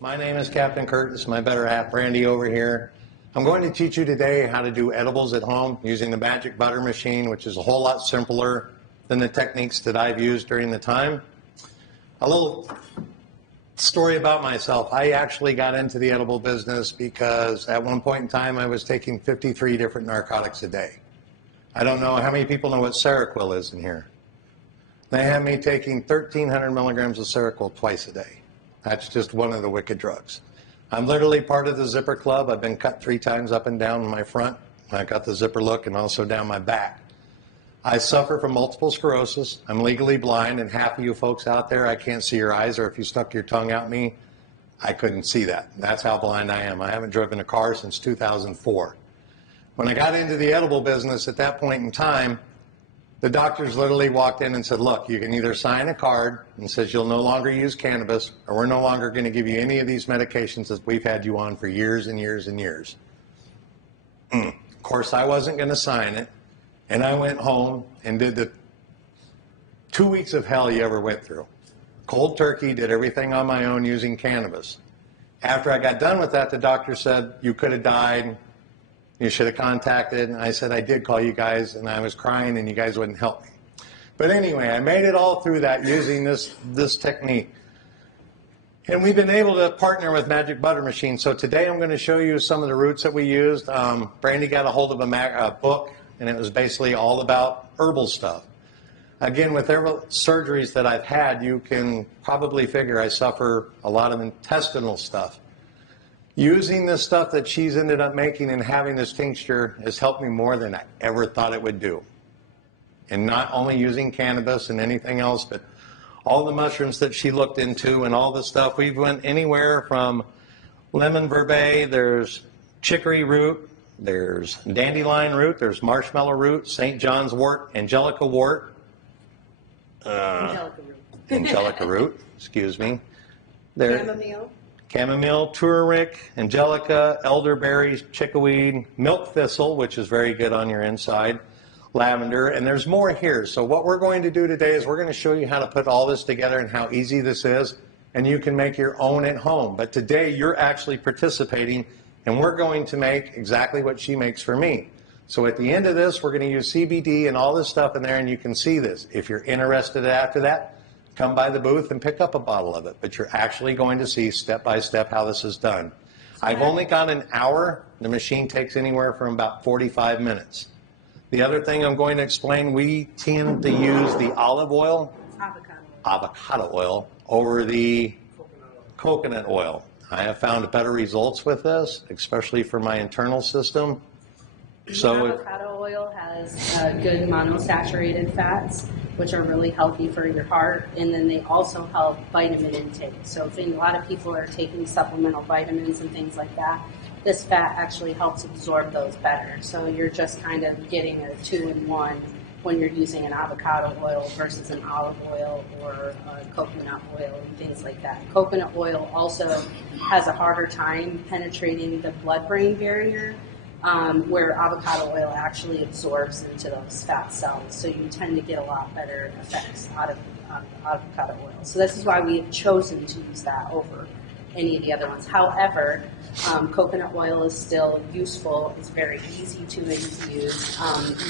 My name is Captain Kirk. This is my better half, Brandy, over here. I'm going to teach you today how to do edibles at home using the magic butter machine, which is a whole lot simpler than the techniques that I've used during the time. A little story about myself. I actually got into the edible business because at one point in time I was taking 53 different narcotics a day. I don't know how many people know what Seroquel is in here. They have me taking 1,300 milligrams of Seroquel twice a day. That's just one of the wicked drugs. I'm literally part of the zipper club. I've been cut 3 times up and down my front. I got the zipper look and also down my back. I suffer from multiple sclerosis. I'm legally blind, and half of you folks out there, I can't see your eyes, or if you stuck your tongue out me, I couldn't see that. That's how blind I am. I haven't driven a car since 2004. When I got into the edible business at that point in time, the doctors literally walked in and said, look, you can either sign a card and says you'll no longer use cannabis, or we're no longer going to give you any of these medications that we've had you on for years and years and years. Of course, I wasn't going to sign it, and I went home and did the 2 weeks of hell you ever went through. Cold turkey, did everything on my own using cannabis. After I got done with that, the doctor said, you could have died. You should have contacted. And I said, I did call you guys, and I was crying, and you guys wouldn't help me. But anyway, I made it all through that using this technique. And we've been able to partner with Magic Butter Machine. So today I'm going to show you some of the roots that we used. Brandy got a hold of a book, and it was basically all about herbal stuff. Again, with every surgeries that I've had, you can probably figure I suffer a lot of intestinal stuff. Using this stuff that she's ended up making and having this tincture has helped me more than I ever thought it would do. And not only using cannabis and anything else, but all the mushrooms that she looked into and all the stuff. We've went anywhere from lemon vervae, there's chicory root, there's dandelion root, there's marshmallow root, St. John's wort, angelica wort. Angelica root, excuse me. Chamomile. Chamomile, turmeric, angelica, elderberries, chickweed, milk thistle, which is very good on your inside, lavender, and there's more here. So what we're going to do today is we're going to show you how to put all this together and how easy this is, and you can make your own at home. But today you're actually participating, and we're going to make exactly what she makes for me. So at the end of this, we're going to use CBD and all this stuff in there, and you can see this. If you're interested after that, come by the booth and pick up a bottle of it. But you're actually going to see step by step how this is done. I've only got an hour. The machine takes anywhere from about 45 minutes. The other thing I'm going to explain, we tend to use the olive oil, avocado oil, over the coconut oil. I have found better results with this, especially for my internal system. So avocado oil has good monosaturated fats, which are really healthy for your heart, and then they also help vitamin intake. So if a lot of people are taking supplemental vitamins and things like that, this fat actually helps absorb those better. So you're just kind of getting a 2-in-1 when you're using an avocado oil versus an olive oil or coconut oil and things like that. Coconut oil also has a harder time penetrating the blood-brain barrier, where avocado oil actually absorbs into those fat cells. So you tend to get a lot better effects out of avocado oil. So this is why we have chosen to use that over any of the other ones. However, coconut oil is still useful. It's very easy to use. You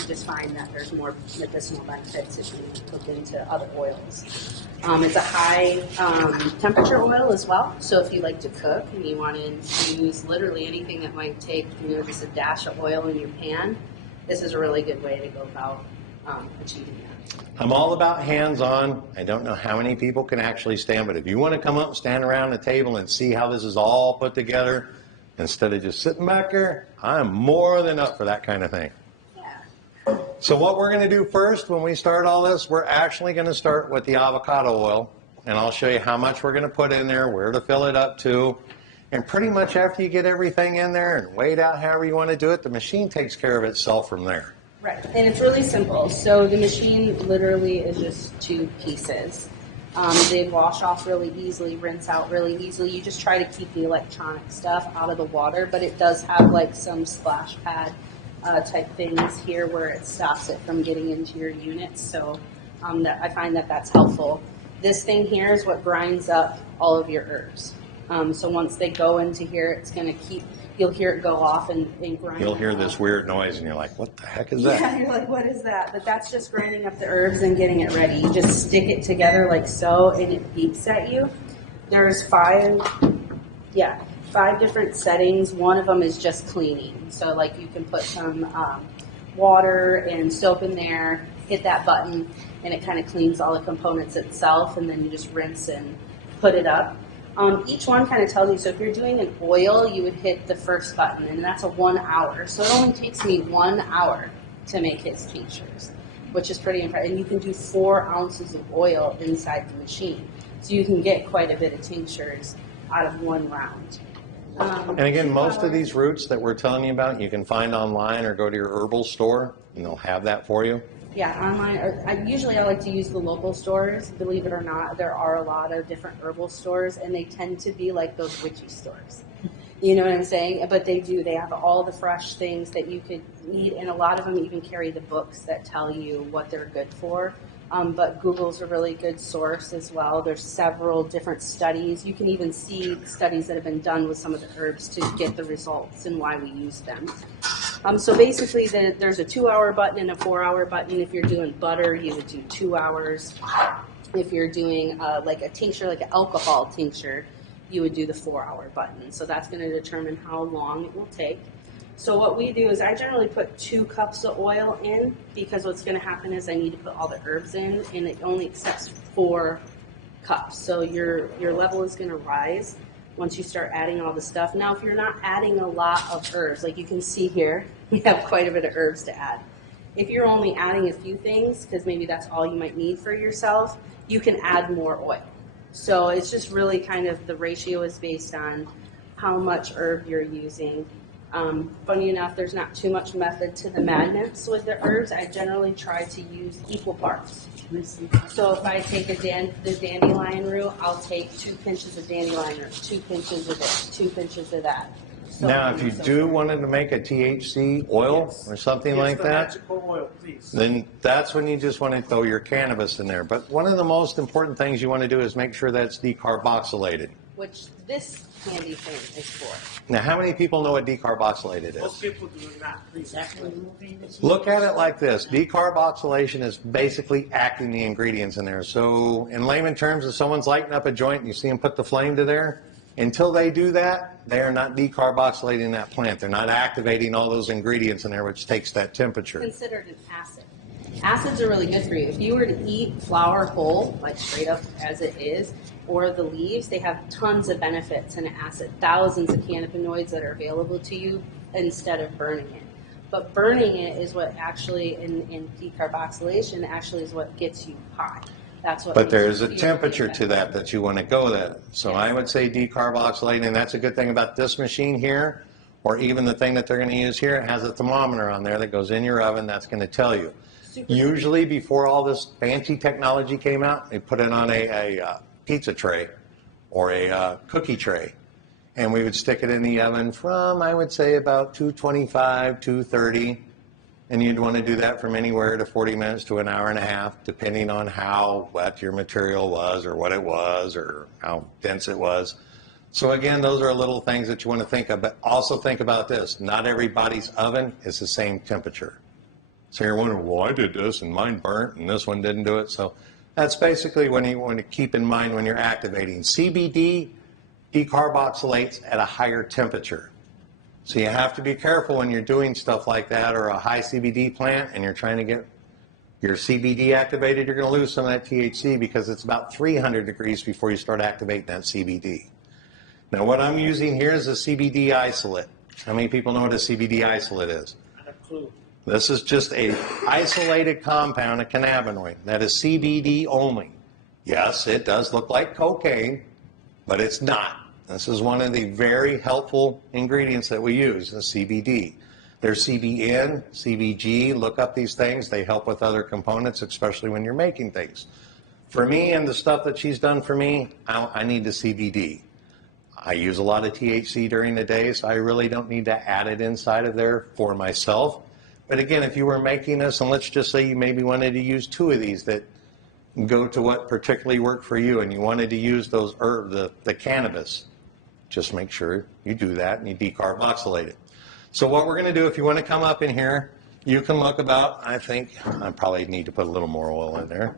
just find that there's more medicinal benefits if you look into other oils. It's a high temperature oil as well. So if you like to cook and you want to use literally anything that might take just a dash of oil in your pan, this is a really good way to go about achieving that. I'm all about hands-on. I don't know how many people can actually stand, but if you want to come up and stand around the table and see how this is all put together, instead of just sitting back there, I'm more than up for that kind of thing. Yeah. So what we're going to do first when we start all this, we're actually going to start with the avocado oil, and I'll show you how much we're going to put in there, where to fill it up to, and pretty much after you get everything in there and weigh it out however you want to do it, the machine takes care of itself from there. Right, and it's really simple. So the machine literally is just 2 pieces. They wash off really easily, rinse out really easily. You just try to keep the electronic stuff out of the water, but it does have like some splash pad type things here where it stops it from getting into your units. So I find that that's helpful. This thing here is what grinds up all of your herbs. So once they go into here, it's going to keep, you'll hear it go off and grind. You'll hear this weird noise and you're like, what the heck is that? Yeah, you're like, what is that? But that's just grinding up the herbs and getting it ready. You just stick it together like so, and it beeps at you. There's five different settings. One of them is just cleaning. So like you can put some water and soap in there, hit that button, and it kind of cleans all the components itself, and then you just rinse and put it up. Each one kind of tells you, so if you're doing an oil, you would hit the first button, and that's a 1 hour. So it only takes me 1 hour to make his tinctures, which is pretty impressive. And you can do 4 ounces of oil inside the machine. So you can get quite a bit of tinctures out of one round. And again, most of these roots that we're telling you about, you can find online or go to your herbal store, and they'll have that for you. Yeah, online. I like to use the local stores. Believe it or not, there are a lot of different herbal stores, and they tend to be like those witchy stores. You know what I'm saying? But they do. They have all the fresh things that you could need, and a lot of them even carry the books that tell you what they're good for. But Google's a really good source as well. There's several different studies. You can even see studies that have been done with some of the herbs to get the results and why we use them. So basically, there's a 2-hour button and a 4-hour button. If you're doing butter, you would do 2 hours. If you're doing like a tincture, like an alcohol tincture, you would do the 4-hour button. So that's going to determine how long it will take. So what we do is I generally put 2 cups of oil in, because what's going to happen is I need to put all the herbs in, and it only accepts 4 cups. So your level is going to rise once you start adding all the stuff. Now, if you're not adding a lot of herbs, like you can see here, we have quite a bit of herbs to add. If you're only adding a few things, because maybe that's all you might need for yourself, you can add more oil. So it's just really kind of, the ratio is based on how much herb you're using. Funny enough, there's not too much method to the madness with the herbs. I generally try to use equal parts. So if I take the dandelion root, I'll take 2 pinches of dandelion root, 2 pinches of this, 2 pinches of that. So Now, if you do want to make a THC oil or something like that, magical oil, please. then that's when you just want to throw your cannabis in there. But one of the most important things you want to do is make sure that's decarboxylated. Which this candy thing is for. Now, how many people know what decarboxylated Most is? people do not. Please. Look at it like this. Decarboxylation is basically acting the ingredients in there. So in layman terms, if someone's lighting up a joint and you see them put the flame to there, until they do that, they are not decarboxylating that plant. They're not activating all those ingredients in there, which takes that temperature. Considered an acid. Acids are really good for you. If you were to eat flour whole, like straight up as it is, or the leaves, they have tons of benefits in an acid. Thousands of cannabinoids that are available to you instead of burning it. But burning it is what actually, in decarboxylation, actually is what gets you high. That's what. But there's a temperature to that you want to go at. So I would say decarboxylating, and that's a good thing about this machine here, or even the thing that they're going to use here. It has a thermometer on there that goes in your oven. That's going to tell you. Usually before all this fancy technology came out, they put it on a pizza tray or a cookie tray. And we would stick it in the oven from, I would say, about 225, 230. And you'd want to do that from anywhere to 40 minutes to an hour and a half, depending on how wet your material was or what it was or how dense it was. So again, those are little things that you want to think of. But also think about this. Not everybody's oven is the same temperature. So you're wondering, well, I did this and mine burnt and this one didn't do it. So that's basically what you want to keep in mind when you're activating. CBD decarboxylates at a higher temperature. So you have to be careful when you're doing stuff like that, or a high CBD plant and you're trying to get your CBD activated. You're going to lose some of that THC because it's about 300 degrees before you start activating that CBD. Now what I'm using here is a CBD isolate. How many people know what a CBD isolate is? Not a clue. This is just a isolated compound, a cannabinoid, that is CBD only. Yes, it does look like cocaine, but it's not. This is one of the very helpful ingredients that we use, the CBD. There's CBN, CBG, look up these things. They help with other components, especially when you're making things. For me and the stuff that she's done for me, I need the CBD. I use a lot of THC during the day, so I really don't need to add it inside of there for myself. But again, if you were making this, and let's just say you maybe wanted to use 2 of these that go to what particularly worked for you, and you wanted to use those herbs, the cannabis, just make sure you do that and you decarboxylate it. So what we're going to do, if you want to come up in here, you can look about, I think, I probably need to put a little more oil in there.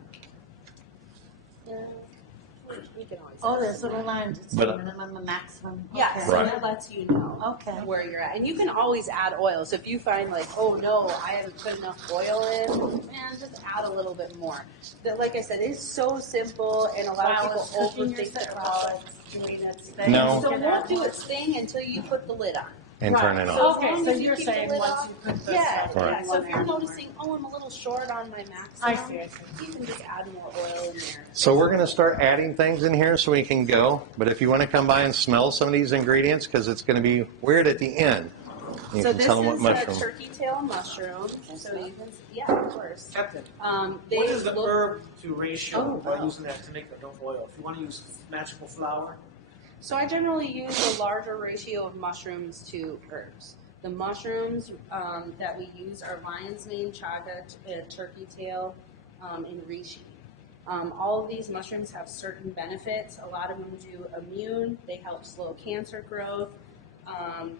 You can always Oh, there's little lines, it's But- the minimum and maximum. Yeah, Okay. so Right. that lets you know Okay. where you're at. And you can always add oil. So if you find like, oh no, I haven't put enough oil in, man, just add a little bit more. But like I said, it's so simple and a lot Wow, of it's people cooking overthink the yourself. process. Doing its thing. No. So it won't do its thing until you put the lid on. And turn it Right. on. So as Okay, long so as you you're keep the saying lid once off- you put the Yeah, stuff Right. yeah. So if you're in there. noticing, oh, I'm a little short on my maximum, I see, I see. you can just add more oil in there. So we're going to start adding things in here so we can go. But if you want to come by and smell some of these ingredients, because it's going to be weird at the end, you So can this tell them what is a mushroom. turkey tail mushroom. So you can, yeah, of course. Captain, They what is the look- herb to ratio Oh, by wow. using that to make the oil? If you want to use magical flour, So I generally use a larger ratio of mushrooms to herbs. The mushrooms that we use are lion's mane, chaga, turkey tail, and reishi. All of these mushrooms have certain benefits. A lot of them do immune. They help slow cancer growth.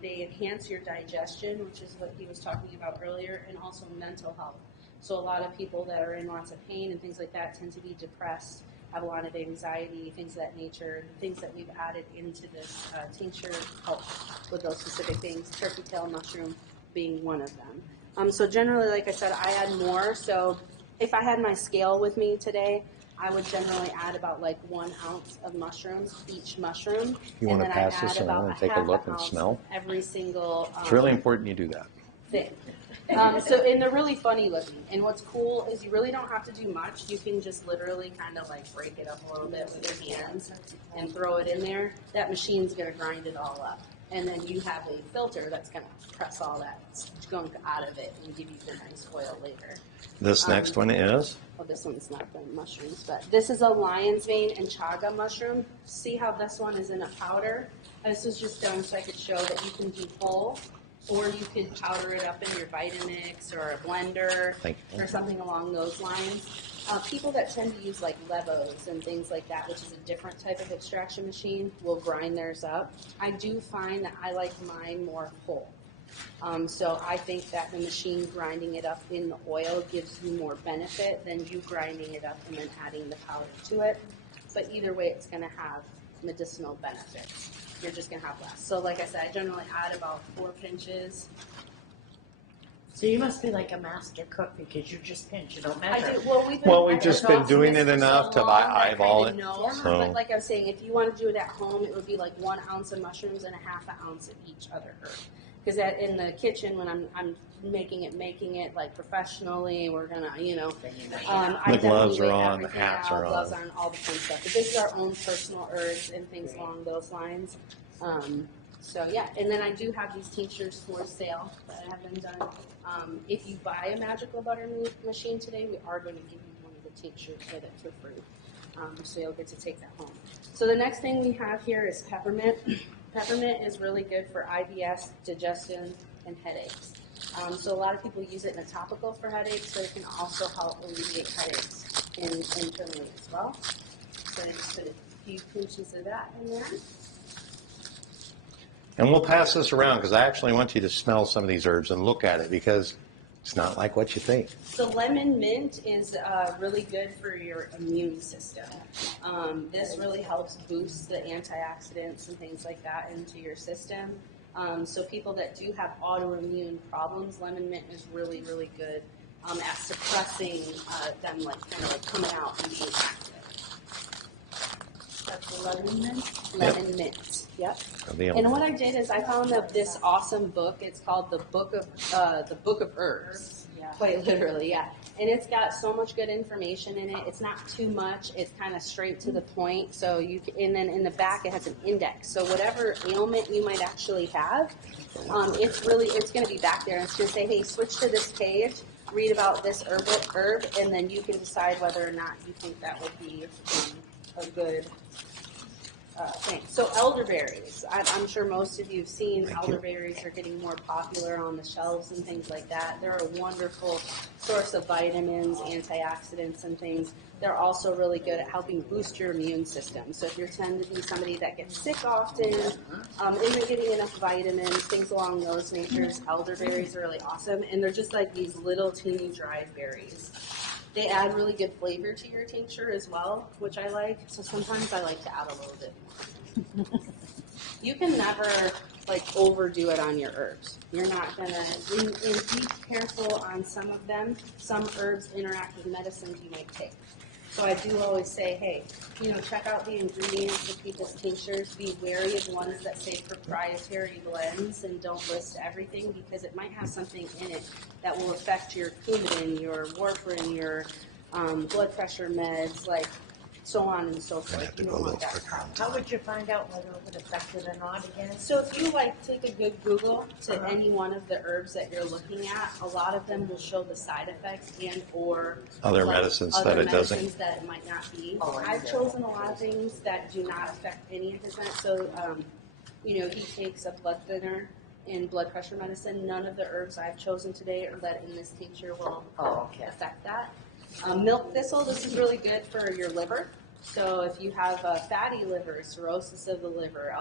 They enhance your digestion, which is what he was talking about earlier, and also mental health. So a lot of people that are in lots of pain and things like that tend to be depressed, have a lot of anxiety, things of that nature. The things that we've added into this tincture help with those specific things, turkey tail mushroom being one of them. So generally, like I said, I add more. So if I had my scale with me today, I would generally add about like 1 ounce of mushrooms, each mushroom. You want to and then I pass this add around about and take a half look and ounce smell? every single It's really important you do that. thing. And they're really funny looking. And what's cool is you really don't have to do much. You can just literally kind of like break it up a little bit with your hands and throw it in there. That machine's going to grind it all up. And then you have a filter that's going to press all that gunk out of it and give you the nice oil later. This next one is? Oh, this one's not the mushrooms, but this is a lion's mane and chaga mushroom. See how this one is in a powder? This was just done so I could show that you can do whole, or you could powder it up in your Vitamix or a blender Thank you. or something along those lines. People that tend to use like Levos and things like that, which is a different type of extraction machine, will grind theirs up. I do find that I like mine more whole. So I think that the machine grinding it up in the oil gives you more benefit than you grinding it up and then adding the powder to it. But either way, it's going to have medicinal benefits. You're just going to have less. So like I said, I generally add about 4 pinches. So you must be like a master cook because you just pinch, you don't measure. I do. Well, Well, we've just been doing it enough to eyeball it. Know, So- But like I was saying, if you want to do it at home, it would be like 1 ounce of mushrooms and a half an ounce of each other herb. Because in the kitchen, when I'm making it like professionally, we're gonna, I The gloves definitely are weigh on, the everything hats out, are gloves on. on, all the fun stuff. But this is our own personal herbs and things along those lines. So yeah, and then I do have these tinctures for sale that have been done. If you buy a magical butter machine today, we are going to give you one of the tinctures with it for free. So you'll get to take that home. So the next thing we have here is peppermint. Peppermint is really good for IBS, digestion, and headaches. So a lot of people use it in a topical for headaches, but it can also help alleviate headaches internally as well. So I just put a few pinches of that in there. And we'll pass this around because I actually want you to smell some of these herbs and look at it because it's not like what you think. So lemon mint is really good for your immune system. This really helps boost the antioxidants and things like that into your system. So people that do have autoimmune problems, lemon mint is really, really good at suppressing them, like kind of like coming out and being active. That's lemon mint? Lemon mint. Yep. The And what I did is I found this awesome book. It's called the Book of Herbs. Yeah. Quite literally, yeah. And it's got so much good information in it. It's not too much. It's kind of straight to the point. So and then in the back it has an index. So whatever ailment you might actually have, it's going to be back there. And it's going to say, hey, switch to this page, read about this herb, and then you can decide whether or not you think that would be a good thing. So elderberries, I'm sure most of you have seen Thank you. elderberries are getting more popular on the shelves and things like that. They're a wonderful source of vitamins, antioxidants, and things. They're also really good at helping boost your immune system. So if you tend to be somebody that gets sick often, isn't getting enough vitamins, things along those natures, elderberries are really awesome. And they're just like these little teeny dried berries. They add really good flavor to your tincture as well, which I like. So sometimes I like to add a little bit more. You can never like overdo it on your herbs. You're not gonna, and be careful on some of them. Some herbs interact with medicines you might take. So I do always say, hey, check out the ingredients of people's tinctures. Be wary of ones that say proprietary blends and don't list everything because it might have something in it that will affect your Coumadin, your warfarin, your blood pressure meds, like so on and so forth. have to You go a don't want little that. quicker on How would you find out whether it would affect it or not again? So if you take a good Google to any one of the herbs that you're looking at, a lot of them will show the side effects and or Other like, medicines other that it doesn't. medicines that it might not be. Oh, I I've see. chosen a lot of things that do not affect any of his meds. So he takes a blood thinner and blood pressure medicine. None of the herbs I've chosen today or that in this tincture will affect that. Milk thistle, this is really good for your liver. So if you have a fatty liver, cirrhosis of the liver,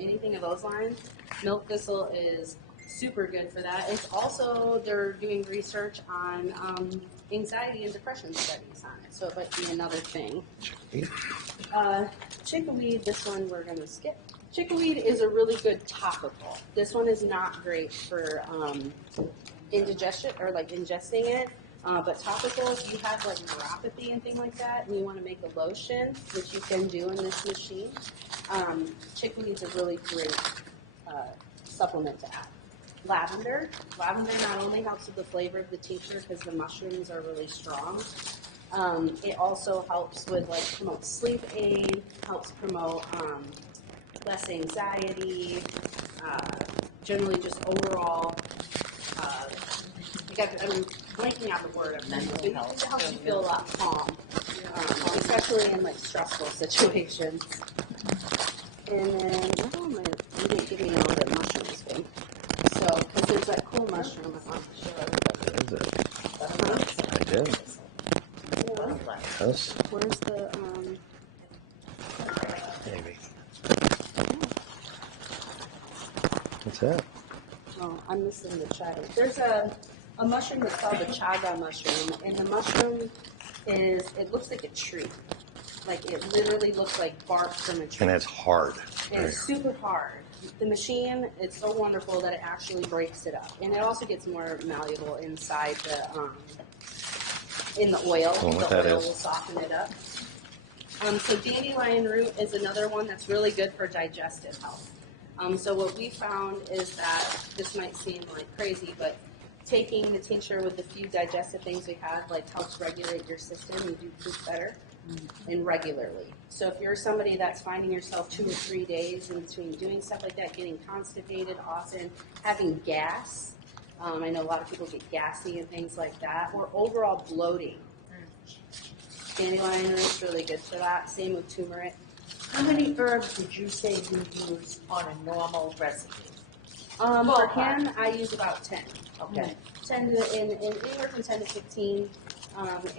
anything of those lines, milk thistle is super good for that. It's also, they're doing research on anxiety and depression studies on it. So it might be another thing. Chickweed, this one we're going to skip. Chickweed is a really good topical. This one is not great for indigestion or like ingesting it. But topical, if you have like neuropathy and things like that, and you want to make a lotion, which you can do in this machine, chickweed's a really great supplement to add. Lavender not only helps with the flavor of the tincture because the mushrooms are really strong. It also helps with promote sleep aid, helps promote less anxiety, generally just overall. I'm blanking out the word of that, but it helps you feel a lot calm, especially in stressful situations. And then, you didn't give me all the mushrooms thing. So, because there's that cool mushroom, I'm not sure. What is it? I did. Yes. Where's the, Maybe. What's that? oh, I'm missing the chaga. There's a mushroom that's called the chaga mushroom, and the mushroom it looks like a tree. Like, it literally looks like bark from a tree. And it's hard. And it's super hard. The machine, it's so wonderful that it actually breaks it up. And it also gets more malleable inside in the oil. The oil will soften it up. So dandelion root is another one that's really good for digestive health. So what we found is that, this might seem like crazy, but taking the tincture with the few digestive things we have helps regulate your system and do poop better and regularly. So if you're somebody that's finding yourself 2 or 3 days in between doing stuff like that, getting constipated often, having gas, I know a lot of people get gassy and things like that, or overall bloating. Dandelion root's really good for that. Same with turmeric. How many herbs would you say you use on a normal recipe? For him, I use about 10. Okay. 10 to, anywhere from 10 to 15.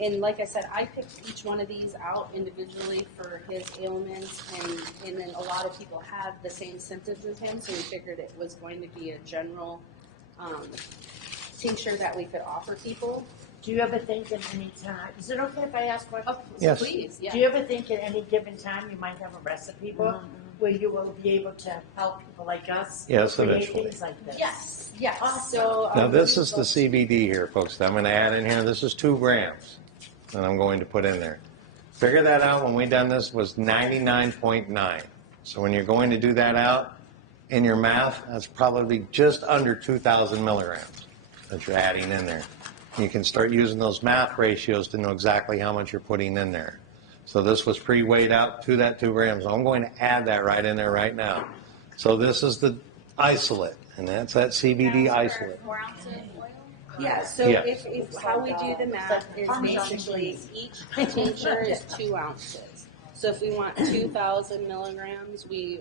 And like I said, I picked each one of these out individually for his ailments, and then a lot of people have the same symptoms as him, so we figured it was going to be a general tincture that we could offer people. Do you ever think at any time, is it okay if I ask questions? Oh, Yes. please, yeah. Do you ever think at any given time you might have a recipe book where you will be able to help people like us Yes, create eventually. things like this? Yes. Awesome. So Now this is the CBD here, folks, that I'm going to add in here. This is 2 grams that I'm going to put in there. Figure that out when we done this was 99.9. So when you're going to do that out in your math, that's probably just under 2,000 milligrams that you're adding in there. You can start using those math ratios to know exactly how much you're putting in there. So this was pre-weighed out to that 2 grams. So I'm going to add that right in there right now. So this is the isolate, and that's that CBD isolate. 4 ounces oil? Yeah, so Yeah. if how we do the math is basically each tincture is 2 ounces. So if we want 2,000 milligrams, we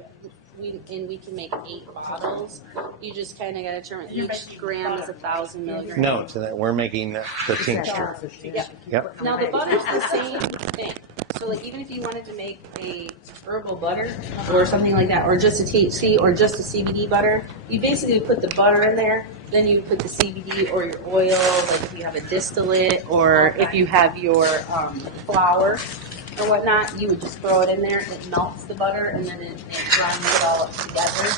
can make 8 bottles. You just kind of got to determine each gram is 1,000 milligrams. No, so that we're making the tincture. Yep. Now the butter's the same thing. So like even if you wanted to make a herbal butter or something like that, or just a THC or just a CBD butter, you basically put the butter in there. Then you put the CBD or your oil, like if you have a distillate or if you have your flour or whatnot, you would just throw it in there. It melts the butter and then it grinds it all up together.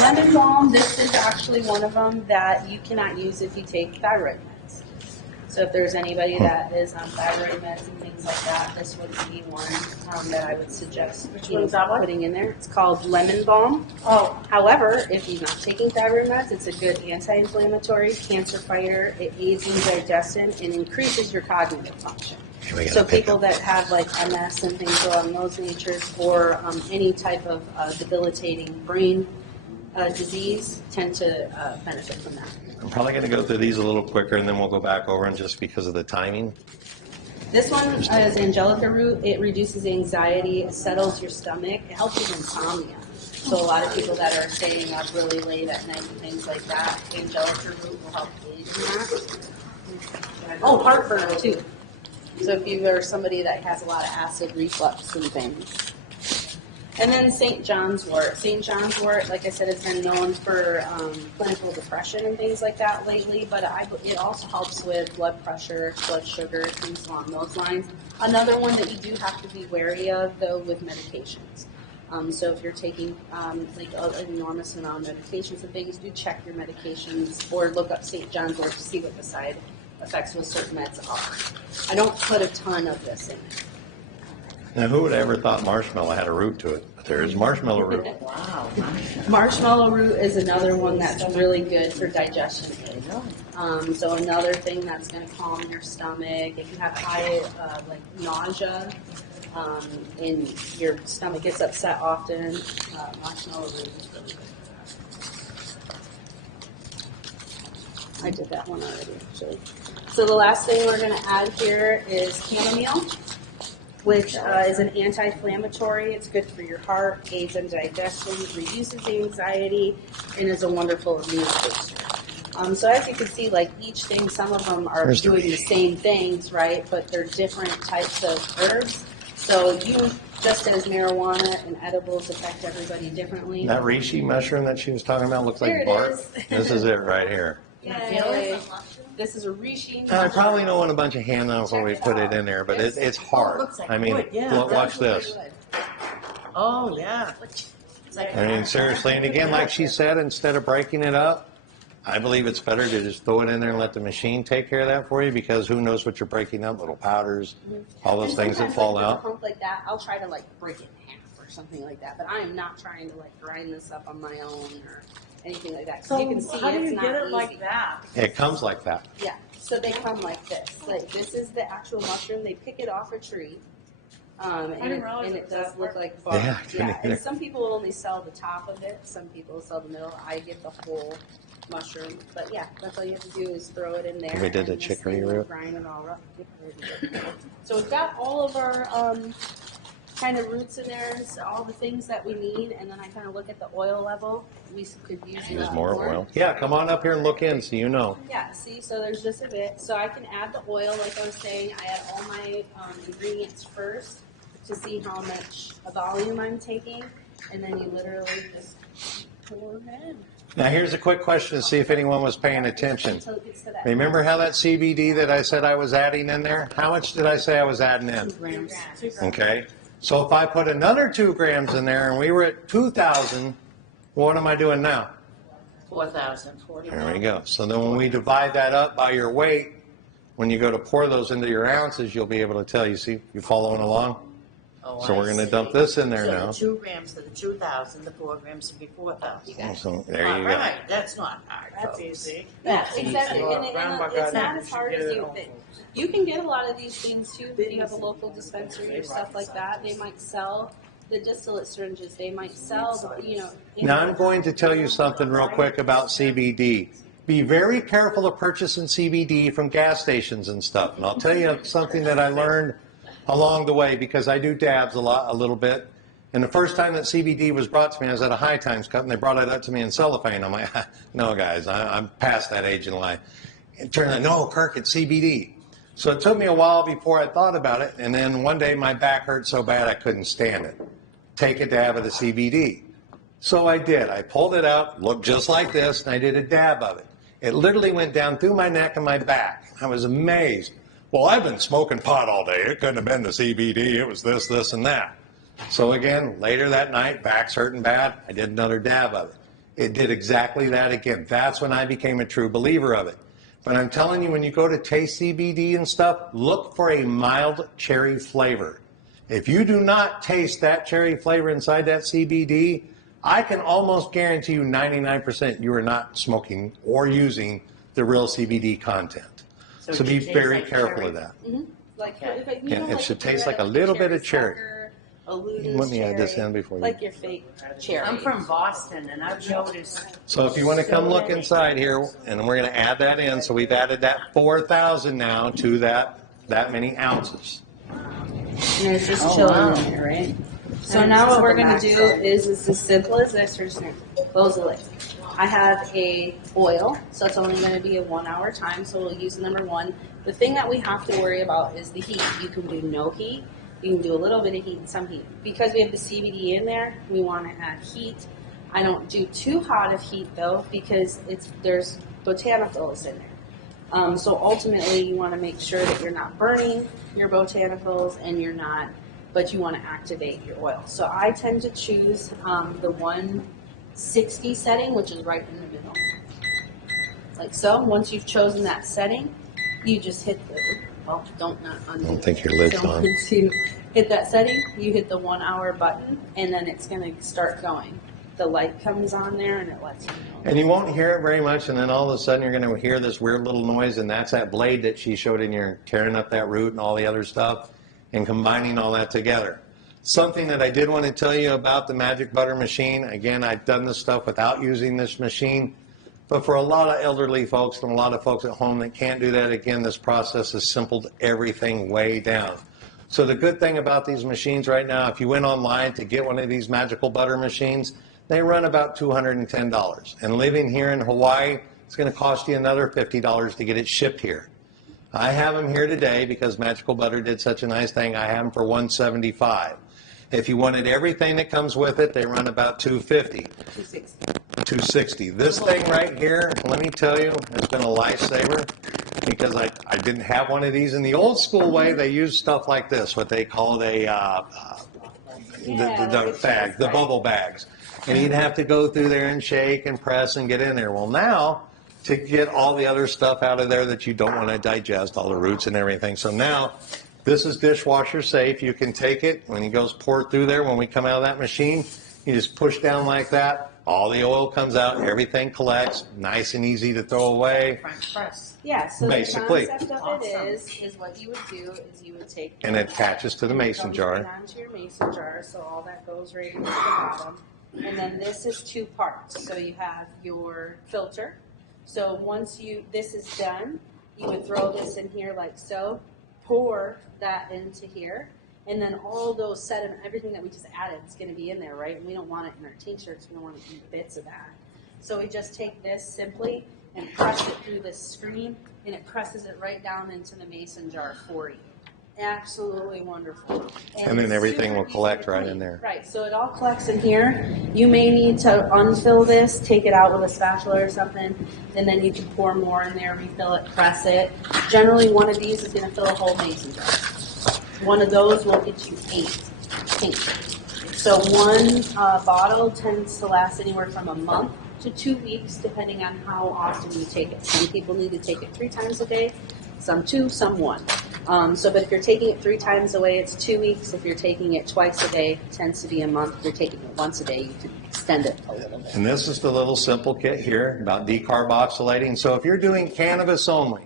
Lemon balm, this is actually one of them that you cannot use if you take thyroid meds. So if there's anybody that is on thyroid meds and things like that, this would be one that I would suggest putting in there. It's called lemon balm. Oh, However, if you're not taking thyroid meds, it's a good anti-inflammatory, cancer fighter. It aids in digestion and increases your cognitive function. So people that have like MS and things along those natures, or any type of debilitating brain disease, tend to benefit from that. I'm probably going to go through these a little quicker, and then we'll go back over them just because of the timing. This one is angelica root. It reduces anxiety, it settles your stomach, it helps with insomnia. So a lot of people that are staying up really late at night and things like that, angelica root will help aid in that. Oh, heartburn too. So if you are somebody that has a lot of acid reflux and things. And then St. John's wort. St. John's wort, like I said, has been known for clinical depression and things like that lately, but it also helps with blood pressure, blood sugar, things along those lines. Another one that you do have to be wary of, though, with medications. So if you're taking like an enormous amount of medications and things, do check your medications or look up St. John's wort to see what the side effects with certain meds are. I don't put a ton of this in. Now, who would have ever thought marshmallow had a root to it? But there is marshmallow root. wow. Marshmallow root is another one that's really good for digestion. So another thing that's going to calm your stomach. If you have high like nausea and your stomach gets upset often, marshmallow root is really good for that. I did that one already, actually. So the last thing we're going to add here is chamomile, which is an anti-inflammatory. It's good for your heart, aids in digestion, reduces anxiety, and is a wonderful immune booster. So as you can see, like each thing, some of them are doing the same things, right? But they're different types of herbs. So you, just as marijuana and edibles affect everybody differently. That reishi mushroom that she was talking about looks Here like it bark. is. This is it right here. Yay. This is a reishi. I probably don't want a bunch of hand on before we put it in there, but it's hard. looks like I mean, wood, yeah. watch this. Oh, yeah. I mean, seriously, and again, like she said, instead of breaking it up, I believe it's better to just throw it in there and let the machine take care of that for you, because who knows what you're breaking up, little powders, all those things that fall Like, out. with a pump like that, I'll try to like break it in half or something like that. But I am not trying to like grind this up on my own or anything like that. So you can see how do it's you not get it easy. like that? It comes like that. Yeah. So they come like this. Like this is the actual mushroom. They pick it off a tree. And it does look like bark. Yeah, I couldn't either. And some people will only sell the top of it. Some people sell the middle. I get the whole mushroom. But yeah, that's all you have to do is throw it in there. We did the and this chicory thing will root. grind it all up. So we've got all of our kind of roots in there, and all the things that we need. And then I kind of look at the oil level. We could use There's more oil. Yeah, come on up here and look in so you know. Yeah, see, so there's just a bit. So I can add the oil, like I was saying. I add all my ingredients first to see how much volume I'm taking, and then you literally just pour it in. Now here's a quick question to see if anyone was paying attention. Until it gets to that Remember how that CBD that I said I was adding in there? How much did I say I was adding in? 2 grams. Okay, so if I put another 2 grams in there and we were at 2,000, what am I doing now? 4,040. There we go. So then when we divide that up by your weight, when you go to pour those into your ounces, you'll be able to tell. You see, you following along? Oh, So I we're going to see. dump this in there So now. the 2 grams to the 2,000, the 4 grams to be 4,000. So there you go. Right, that's not hard. That's folks. easy. Yeah, That's exactly. easy. And it's not as hard as you think. You can get a lot of these things too if you have a local dispensary or stuff like that. They might sell the distillate syringes. They might sell the, Now I'm going to tell you something real quick about CBD. Be very careful of purchasing CBD from gas stations and stuff. And I'll tell you something that I learned along the way, because I do dabs a little bit. And the first time that CBD was brought to me, I was at a High Times Cup, and they brought it up to me in cellophane. I'm like, no, guys, I'm past that age in life. It turned out, no, Kirk, it's CBD. So it took me a while before I thought about it, and then one day my back hurt so bad I couldn't stand it. Take a dab of the CBD. So I did. I pulled it out, looked just like this, and I did a dab of it. It literally went down through my neck and my back. I was amazed. Well, I've been smoking pot all day. It couldn't have been the CBD. It was this, this, and that. So again, later that night, back's hurting bad. I did another dab of it. It did exactly that again. That's when I became a true believer of it. But I'm telling you, when you go to taste CBD and stuff, look for a mild cherry flavor. If you do not taste that cherry flavor inside that CBD, I can almost guarantee you 99% you are not smoking or using the real CBD content. So be very careful of that. Mm-hmm. Like, Okay. you know, It like should if you're taste at like a little bit of cherry. sucker, a Luda's Let me add this cherry, in before you. like your fake cherry. I'm from Boston, and I've noticed. So if you want to come look many. inside here, and we're going to add that in, so we've added that 4,000 now to that many ounces. And it's just Oh, chilling wow. in there, right? So And now it's what we're on the going to do backside. is it's as simple as this. We're just going to close the lid. I have a oil, so it's only going to be a 1 hour time, so we'll use number one. The thing that we have to worry about is the heat. You can do no heat. You can do a little bit of heat and some heat. Because we have the CBD in there, we want to add heat. I don't do too hot of heat though, because there's botanicals in there. So ultimately, you want to make sure that you're not burning your botanicals and but you want to activate your oil. So I tend to choose the 160 setting, which is right in the middle. Like so. Once you've chosen that setting, you just hit I don't think your lid's on. Once you hit that setting, you hit the 1 hour button, and then it's going to start going. The light comes on there, and it lets you know. And you won't hear it very much, and then all of a sudden you're going to hear this weird little noise, and that's that blade that she showed in here, tearing up that root and all the other stuff, and combining all that together. Something that I did want to tell you about the Magic Butter machine, again, I've done this stuff without using this machine, but for a lot of elderly folks and a lot of folks at home that can't do that, again, this process has simplified everything way down. So the good thing about these machines right now, if you went online to get one of these magical butter machines, they run about $210. And living here in Hawaii, it's going to cost you another $50 to get it shipped here. I have them here today because Magical Butter did such a nice thing. I have them for $175. If you wanted everything that comes with it, they run about $250. $260. This thing right here, let me tell you, has been a lifesaver because I didn't have one of these. In the old school way, they use stuff like this, what they call the bag, the bubble bags. And you'd have to go through there and shake and press and get in there. Well, now, to get all the other stuff out of there that you don't want to digest, all the roots and everything. So now, this is dishwasher safe. You can take it, when it goes pour through there, when we come out of that machine, you just push down like that. All the oil comes out, everything collects, nice and easy to throw away. French press. Yeah, so Basically. the concept of Awesome. it is what you would do is you would take And it attaches to the mason comes jar. right onto your mason jar, so all that goes right into the bottom. And then this is two parts. So you have your filter. So once this is done, you would throw this in here like so, pour that into here, and then all those sediment, everything that we just added is going to be in there, right? And we don't want it in our tinctures. We don't want to eat bits of that. So we just take this simply and press it through this screen, and it presses it right down into the mason jar for you. Absolutely wonderful. And then it's everything super will collect easy to right clean. in there. Right, so it all collects in here. You may need to unfill this, take it out with a spatula or something, and then you can pour more in there, refill it, press it. Generally, one of these is going to fill a whole mason jar. One of those will get you 8 tinctures. So one bottle tends to last anywhere from a month to 2 weeks, depending on how often you take it. Some people need to take it 3 times a day, some 2, some 1. But if you're taking it 3 times a day, it's 2 weeks. If you're taking it twice a day, it tends to be a month. If you're taking it once a day, you can extend it a little bit. And this is the little simple kit here about decarboxylating. So if you're doing cannabis only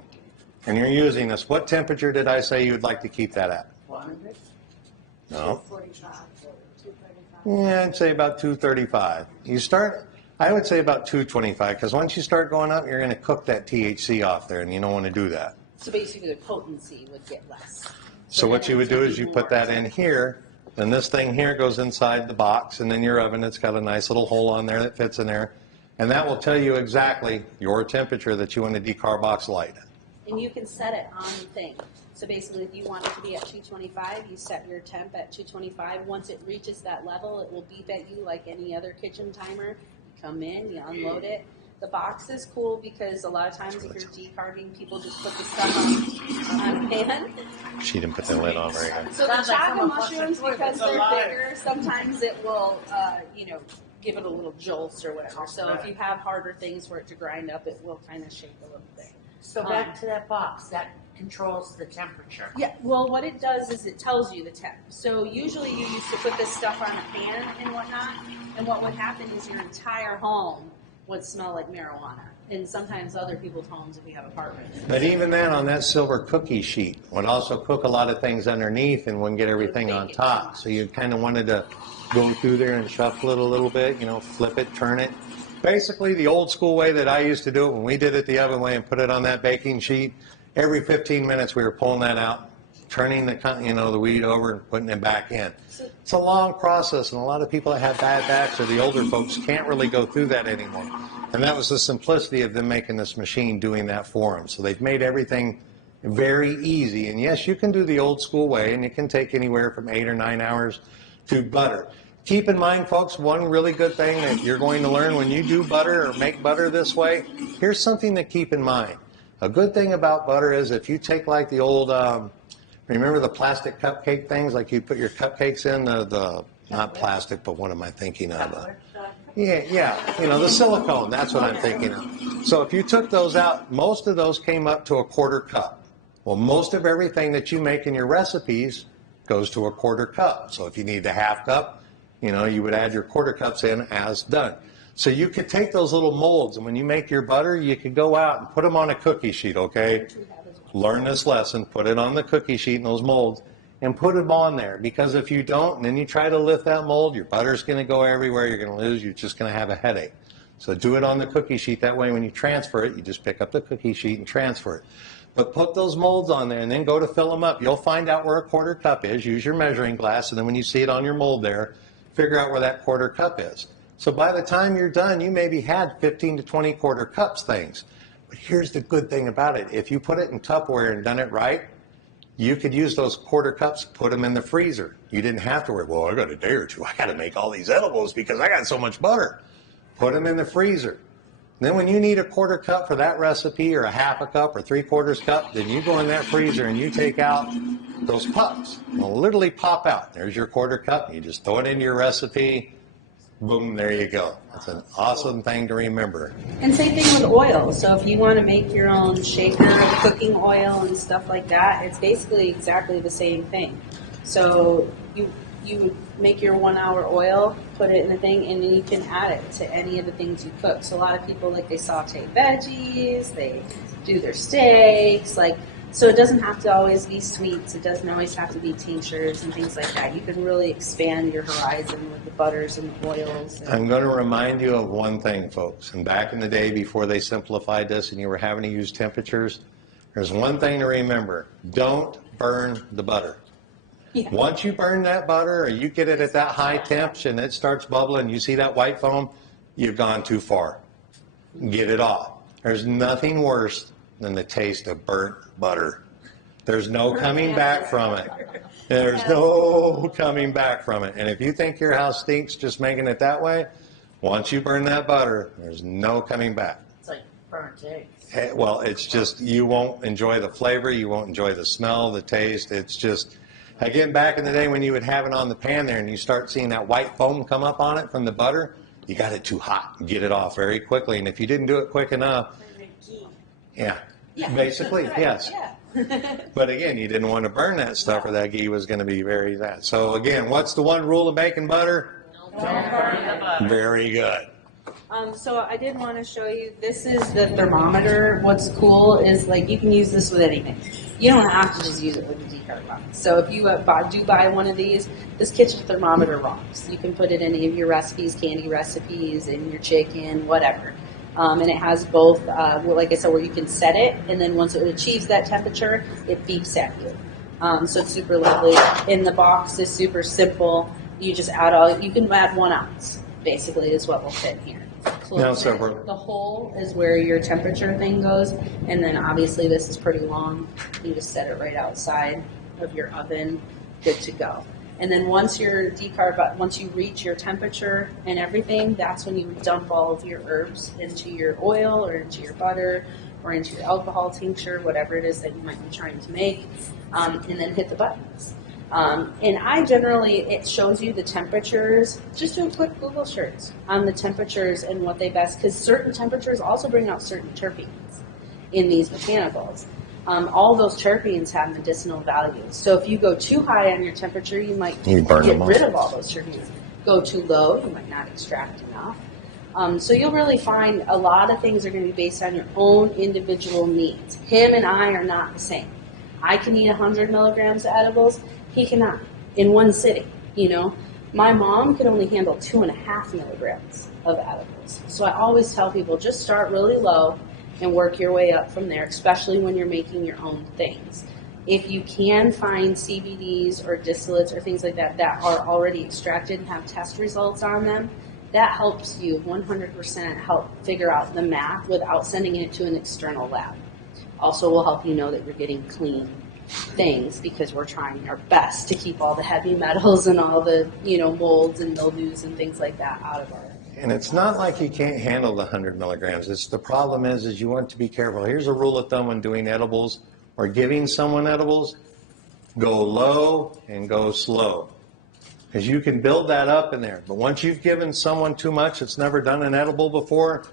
and you're using this, what temperature did I say you would like to keep that at? 100. No. 245. 235. Yeah, I'd say about 235. I would say about 225, because once you start going up, you're going to cook that THC off there, and you don't want to do that. So basically, the potency would get less. So what you would do is you put that in here, and this thing here goes inside the box, and then your oven, it's got a nice little hole on there that fits in there, and that will tell you exactly your temperature that you want to decarboxylate. And you can set it on the thing. So basically, if you want it to be at 225, you set your temp at 225. Once it reaches that level, it will beep at you like any other kitchen timer. You come in, you unload it. The box is cool because a lot of times if you're decarbing, people just put the stuff on a pan. She didn't put the lid on very good. So the Sounds like chaga someone mushrooms, flushed because It's they're alive. bigger, sometimes it will, give it a little jolt or whatever. So if you have harder things for it to grind up, it will kind of shake a little bit. So back to that box, that controls the temperature. Yeah, well, what it does is it tells you the temp. So usually you used to put this stuff on a pan and whatnot, and what would happen is your entire home would smell like marijuana. And sometimes other people's homes if you have apartments. But even then, on that silver cookie sheet, would also cook a lot of things underneath and wouldn't get everything on top. So you kind of wanted to go through there and shuffle it a little bit, flip it, turn it. Basically, the old school way that I used to do it when we did it the oven way and put it on that baking sheet, every 15 minutes we were pulling that out, turning the weed over and putting it back in. It's a long process, and a lot of people that have bad backs or the older folks can't really go through that anymore. And that was the simplicity of them making this machine doing that for them. So they've made everything very easy. And yes, you can do the old school way, and it can take anywhere from 8 or 9 hours to butter. Keep in mind, folks, one really good thing that you're going to learn when you do butter or make butter this way, here's something to keep in mind. A good thing about butter is if you take like the old, remember the plastic cupcake things, like you put your cupcakes in, not plastic, but what am I thinking of? Yeah, the silicone, that's what I'm thinking of. So if you took those out, most of those came up to a 1/4 cup. Well, most of everything that you make in your recipes goes to a 1/4 cup. So if you need the 1/2 cup, you would add your 1/4 cups in as done. So you could take those little molds, and when you make your butter, you could go out and put them on a cookie sheet, okay? Learn this lesson, put it on the cookie sheet in those molds, and put them on there. Because if you don't, and then you try to lift that mold, your butter's going to go everywhere, you're going to lose, you're just going to have a headache. So do it on the cookie sheet. That way when you transfer it, you just pick up the cookie sheet and transfer it. But put those molds on there and then go to fill them up. You'll find out where a 1/4 cup is. Use your measuring glass, and then when you see it on your mold there, figure out where that 1/4 cup is. So by the time you're done, you maybe had 15 to 20 1/4 cups things. But here's the good thing about it. If you put it in Tupperware and done it right, you could use those 1/4 cups, put them in the freezer. You didn't have to worry, well, I got a day or two. I got to make all these edibles because I got so much butter. Put them in the freezer. Then when you need a 1/4 cup for that recipe, or a 1/2 cup or 3/4 cup, then you go in that freezer and you take out those pups. They'll literally pop out. There's your 1/4 cup. You just throw it into your recipe. Boom, there you go. That's an awesome thing to remember. And same thing with oil. So if you want to make your own shaker, cooking oil and stuff like that, it's basically exactly the same thing. So you would make your 1 hour oil, put it in a thing, and then you can add it to any of the things you cook. So a lot of people, like, they saute veggies, they do their steaks, so it doesn't have to always be sweets. It doesn't always have to be tinctures and things like that. You can really expand your horizon with the butters and the oils. I'm going to remind you of one thing, folks. And back in the day before they simplified this and you were having to use temperatures, there's one thing to remember. Don't burn the butter. Yeah. Once you burn that butter or you get it at that high temp and it starts bubbling, you see that white foam, you've gone too far. Get it off. There's nothing worse than the taste of burnt butter. There's no coming back from it. There's no coming back from it. And if you think your house stinks just making it that way, once you burn that butter, there's no coming back. It's like burnt eggs. Well, it's just, you won't enjoy the flavor, you won't enjoy the smell, the taste. It's just, again, back in the day when you would have it on the pan there and you start seeing that white foam come up on it from the butter, you got it too hot. Get it off very quickly. And if you didn't do it quick enough, yeah. Basically, yes. Yeah. But again, you didn't want to burn that stuff or that ghee was going to be very that. So again, what's the one rule of making butter? Don't burn the butter. Very good. So I did want to show you, this is the thermometer. What's cool is, you can use this with anything. You don't have to just use it with the decarb box. So if you do buy one of these, this kitchen thermometer rocks. You can put it in any of your recipes, candy recipes, in your chicken, whatever. And it has both, like I said, where you can set it, and then once it achieves that temperature, it beeps at you. So it's super lovely. In the box is super simple. You just add you can add 1 ounce, basically, is what will fit here. Now, The hole is where your temperature thing goes, and then obviously this is pretty long. You just set it right outside of your oven, good to go. And then once you reach your temperature and everything, that's when you dump all of your herbs into your oil or into your butter or into your alcohol tincture, whatever it is that you might be trying to make, and then hit the buttons. And I generally, it shows you the temperatures. Just do a quick Google search on the temperatures and what they best, because certain temperatures also bring out certain terpenes in these botanicals. All those terpenes have medicinal values. So if you go too high on your temperature, you might get rid of all those terpenes. Go too low, you might not extract enough. So you'll really find a lot of things are going to be based on your own individual needs. Him and I are not the same. I can eat 100 milligrams of edibles. He cannot, in one sitting, you know. My mom could only handle 2.5 milligrams of edibles. So I always tell people, just start really low and work your way up from there, especially when you're making your own things. If you can find CBDs or distillates or things like that that are already extracted and have test results on them, that helps you 100% help figure out the math without sending it to an external lab. Also will help you know that you're getting clean things, because we're trying our best to keep all the heavy metals and all the, you know, molds and mildews and things like that out of our. And it's not like you can't handle the 100 milligrams. It's the problem is you want to be careful. Here's a rule of thumb when doing edibles or giving someone edibles: go low and go slow, because you can build that up in there. But once you've given someone too much that's never done an edible before,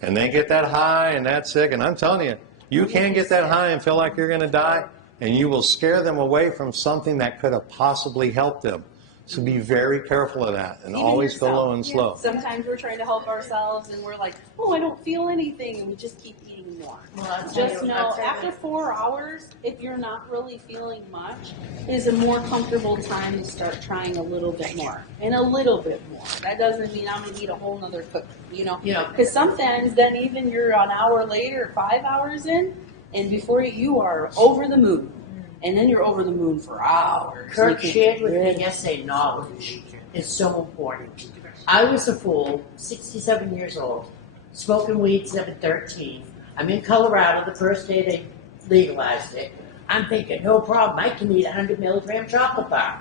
and they get that high and that sick, and I'm telling you, you can get that high and feel like you're going to die, and you will scare them away from something that could have possibly helped them. So be very careful of that, and Even always go yourself. low and slow. Sometimes we're trying to help ourselves and we're like, oh, I don't feel anything, and we just keep eating more. Well, Just know, after 4 hours, if you're not really feeling much, is a more comfortable time to start trying a little bit more, and a little bit more. That doesn't mean I'm going to eat a whole nother cookie, you know? Yeah. Because sometimes then even you're an hour later, 5 hours in, and before you are over the moon. And then you're over the moon for hours. Kirk shared with me yesterday, knowledge is so important. I was a fool, 67 years old, smoking weed 7/13. I'm in Colorado the first day they legalized it. I'm thinking, no problem, I can eat a 100 milligram chocolate bar.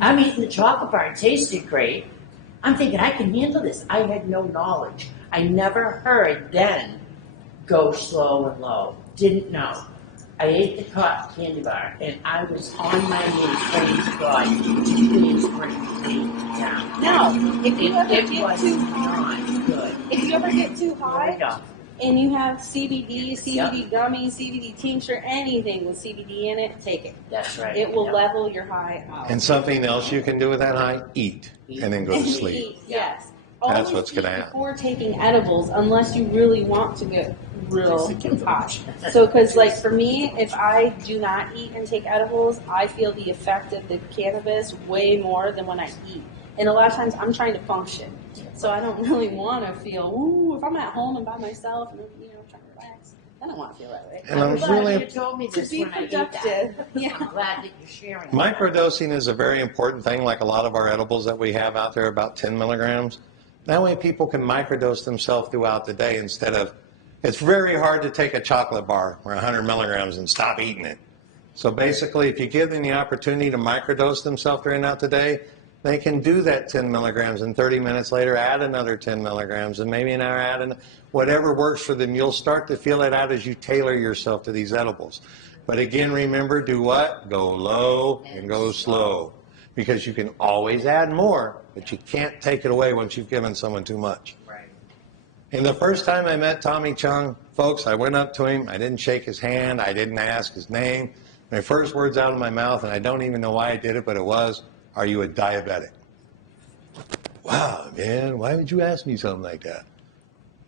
I'm eating the chocolate bar, it tasted great. I'm thinking, I can handle this. I had no knowledge. I never heard then go slow and low. Didn't know. I ate the candy bar, and I was on my knees praying to God, please bring me down. Now, if you ever It get was too high, not good. if you ever get too high, No. and you have CBD, CBD gummies, CBD tincture, anything with CBD in it, take it. That's right. It will Yep. level your high out. And something else you can do with that high: eat, and then go to sleep. Eat, yes. That's Always what's gonna eat happen. before taking edibles, unless you really want to get real high. So, because like for me, if I do not eat and take edibles, I feel the effect of the cannabis way more than when I eat. And a lot of times I'm trying to function, so I don't really want to feel. Ooh, if I'm at home and by myself and trying to relax, I don't want to feel that way. And I'm I'm glad really you told me To this be when I ate productive. that. Yeah. I'm glad that you're sharing. Microdosing is a very important thing, like a lot of our edibles that we have out there, about 10 milligrams. That way people can microdose themselves throughout the day instead of, it's very hard to take a chocolate bar or 100 milligrams and stop eating it. So basically, if you give them the opportunity to microdose themselves during the day, they can do that 10 milligrams, and 30 minutes later add another 10 milligrams, and maybe an hour add whatever works for them. You'll start to feel it out as you tailor yourself to these edibles. But again, remember, do what? Go low and go slow, because you can always add more, but you can't take it away once you've given someone too much. Right. And the first time I met Tommy Chung, folks, I went up to him. I didn't shake his hand. I didn't ask his name. My first words out of my mouth, and I don't even know why I did it, but it was, "Are you a diabetic?" Wow, man, why would you ask me something like that?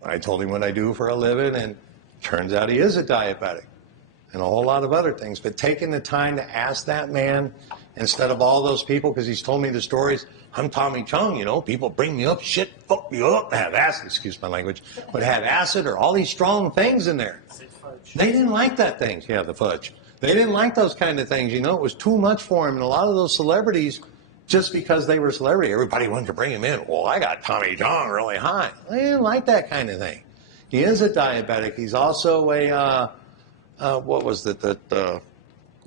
I told him what I do for a living, and turns out he is a diabetic, and a whole lot of other things. But taking the time to ask that man instead of all those people, because he's told me the stories. I'm Tommy Chung, people bring me up, shit, fuck me up, have acid, excuse my language, but have acid or all these strong things in there. They didn't like that thing. Yeah, the fudge. They didn't like those kind of things, you know. It was too much for them. And a lot of those celebrities, just because they were celebrity, everybody wanted to bring him in. Well, I got Tommy John really high. They didn't like that kind of thing. He is a diabetic. He's also a, what was it, the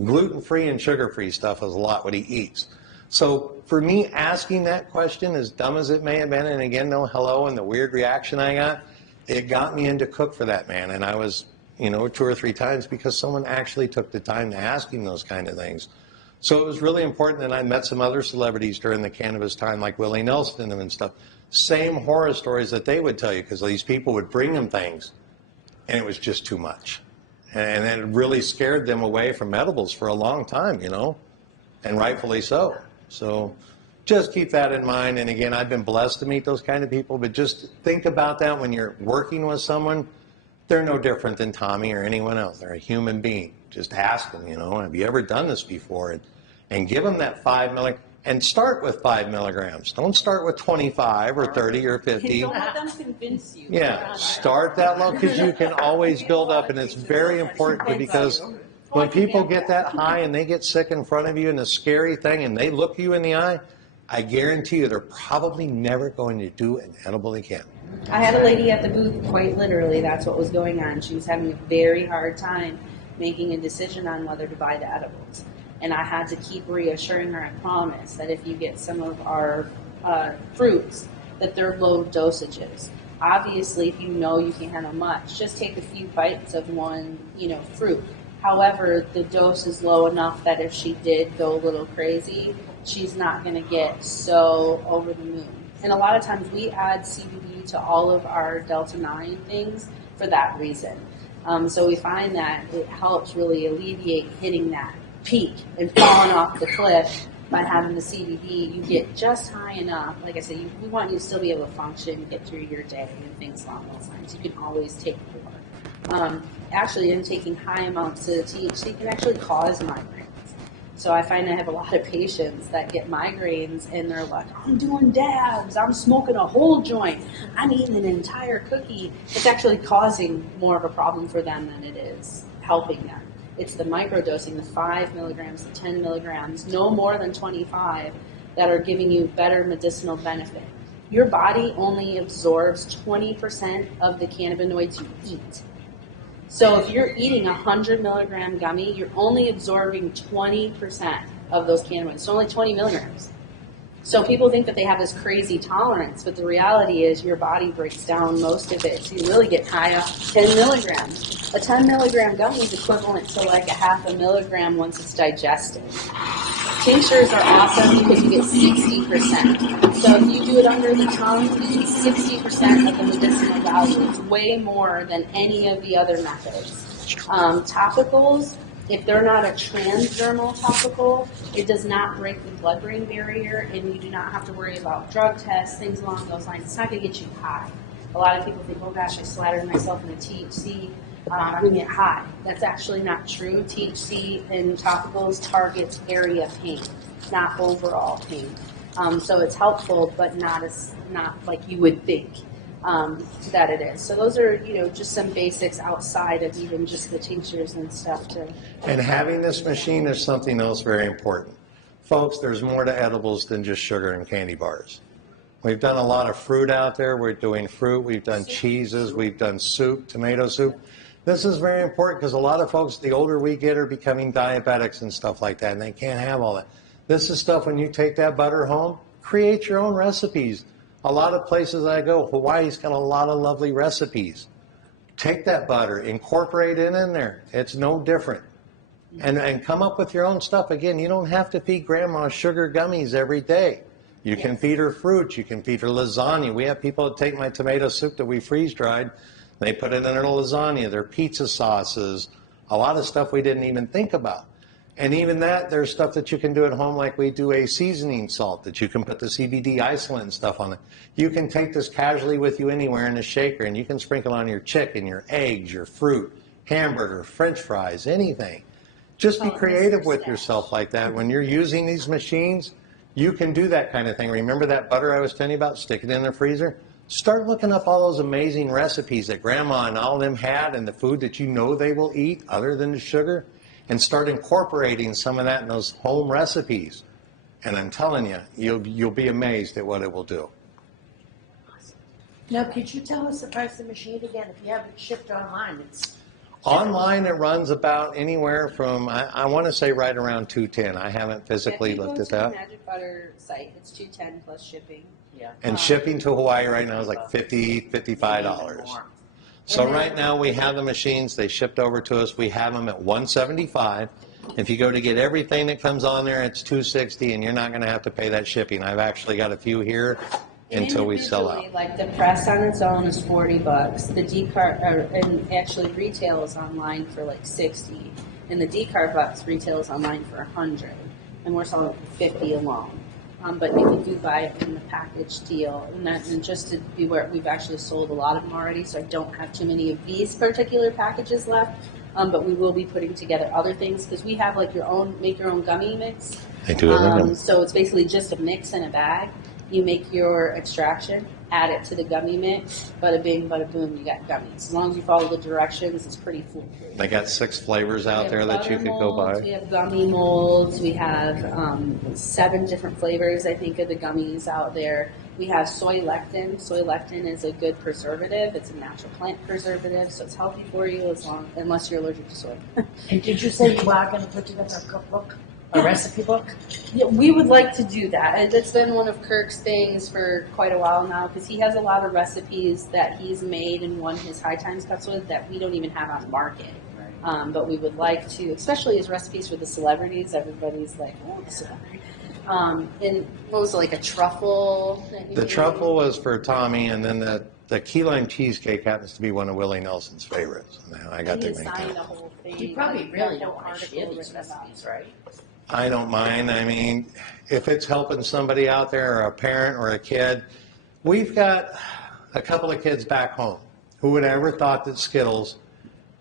gluten-free and sugar-free stuff is a lot what he eats. So for me, asking that question, as dumb as it may have been, and again, no hello and the weird reaction I got, it got me into cook for that man. And I was, you know, 2 or 3 times because someone actually took the time to ask him those kind of things. So it was really important that I met some other celebrities during the cannabis time, like Willie Nelson and stuff. Same horror stories that they would tell you, because these people would bring them things, and it was just too much. And it really scared them away from edibles for a long time, you know, and rightfully so. So just keep that in mind. And again, I've been blessed to meet those kind of people, but just think about that when you're working with someone. They're no different than Tommy or anyone else. They're a human being. Just ask them, you know, have you ever done this before? And give them that 5 milligrams. And start with 5 milligrams. Don't start with 25 or 30 or 50. Don't let them convince you. Yeah, start that low, because you can always build up. And it's very important, because when people get that high and they get sick in front of you, and the scary thing, and they look you in the eye, I guarantee you they're probably never going to do an edible again. I had a lady at the booth, quite literally, that's what was going on. She was having a very hard time making a decision on whether to buy the edibles. And I had to keep reassuring her, I promise, that if you get some of our fruits, that they're low dosages. Obviously, if you know you can't handle much, just take a few bites of one, you know, fruit. However, the dose is low enough that if she did go a little crazy, she's not going to get so over the moon. And a lot of times we add CBD to all of our Delta-9 things for that reason. So we find that it helps really alleviate hitting that peak and falling off the cliff by having the CBD. You get just high enough. Like I said, we want you to still be able to function, get through your day, and things along those lines. You can always take more. Actually, in taking high amounts of THC can actually cause migraines. So I find I have a lot of patients that get migraines, and they're like, I'm doing dabs, I'm smoking a whole joint, I'm eating an entire cookie. It's actually causing more of a problem for them than it is helping them. It's the microdosing, the 5 milligrams, the 10 milligrams, no more than 25, that are giving you better medicinal benefit. Your body only absorbs 20% of the cannabinoids you eat. So if you're eating a 100 milligram gummy, you're only absorbing 20% of those cannabinoids. It's only 20 milligrams. So people think that they have this crazy tolerance, but the reality is your body breaks down most of it. So you really get high off 10 milligrams. A 10 milligram gummy is equivalent to like a half a milligram once it's digested. Tinctures are awesome because you get 60%. So if you do it under the tongue, you get 60% of the medicinal value. It's way more than any of the other methods. Topicals, if they're not a transdermal topical, it does not break the blood-brain barrier, and you do not have to worry about drug tests, things along those lines. It's not going to get you high. A lot of people think, oh gosh, I splattered myself in a THC, I'm going to get high. That's actually not true. THC in topicals targets area pain, not overall pain. So it's helpful, but not like you would think that it is. So those are, just some basics outside of even just the tinctures and stuff. And having this machine is something else very important. Folks, there's more to edibles than just sugar and candy bars. We've done a lot of fruit out there. We're doing fruit. We've done cheeses. We've done soup, tomato soup. This is very important because a lot of folks, the older we get, are becoming diabetics and stuff like that, and they can't have all that. This is stuff when you take that butter home, create your own recipes. A lot of places I go, Hawaii's got a lot of lovely recipes. Take that butter, incorporate it in there. It's no different. And come up with your own stuff. Again, you don't have to feed grandma sugar gummies every day. You can feed her fruit. You can feed her lasagna. We have people that take my tomato soup that we freeze-dried. They put it in their lasagna, their pizza sauces, a lot of stuff we didn't even think about. And even that, there's stuff that you can do at home, like we do a seasoning salt that you can put the CBD isolate and stuff on it. You can take this casually with you anywhere in a shaker, and you can sprinkle on your chicken, your eggs, your fruit, hamburger, French fries, anything. Just be creative with yourself like that. When you're using these machines, you can do that kind of thing. Remember that butter I was telling you about? Stick it in the freezer. Start looking up all those amazing recipes that Grandma and all of them had, and the food that you know they will eat other than the sugar, and start incorporating some of that in those home recipes. And I'm telling you, you'll be amazed at what it will do. Now, could you tell us the price of the machine again? If you have it shipped online, it's Online, it runs about anywhere from, I want to say right around $210. I haven't physically looked at If you go to the that. Magic Butter site, it's $210 plus shipping. yeah. And shipping to Hawaii right now is like $50, $55. So And then- right now we have the machines, they shipped over to us, we have them at $175. If you go to get everything that comes on there, it's $260, and you're not going to have to pay that shipping. I've actually got a few here until we sell out. Individually, like the press on its own is $40. The decart, and actually retails online for like $60, and the decart box retails online for $100, and we're selling for $50 alone. But if you do buy it in the package deal, and just to be where we've actually sold a lot of them already, so I don't have too many of these particular packages left. But we will be putting together other things because we have like make your own gummy mix. They do everything. So it's basically just a mix in a bag. You make your extraction, add it to the gummy mix, bada bing, bada boom, you got gummies. As long as you follow the directions, it's pretty foolproof. They got 6 flavors out there that you could go Molds, we buy. have gummy molds. We have 7 different flavors, I think, of the gummies out there. We have soy lectin. Soy lectin is a good preservative. It's a natural plant preservative, so it's healthy for you unless you're allergic to soy. And did you say you are going to put together a cookbook, a recipe book? Yeah, we would like to do that. And it's been one of Kirk's things for quite a while now because he has a lot of recipes that he's made and won his High Times cups with that we don't even have on the market. But we would like to, especially his recipes for the celebrities. Everybody's like, oh, the celebrity. And what was it, like a truffle? That you The made? truffle was for Tommy, and then the key lime cheesecake happens to be one of Willie Nelson's favorites. I got And to he make signed that. the whole thing. You probably like, really the don't whole want to article share these written about recipes, right? I don't mind. I mean, if it's helping somebody out there, or a parent or a kid, we've got a couple of kids back home. Who would have ever thought that Skittles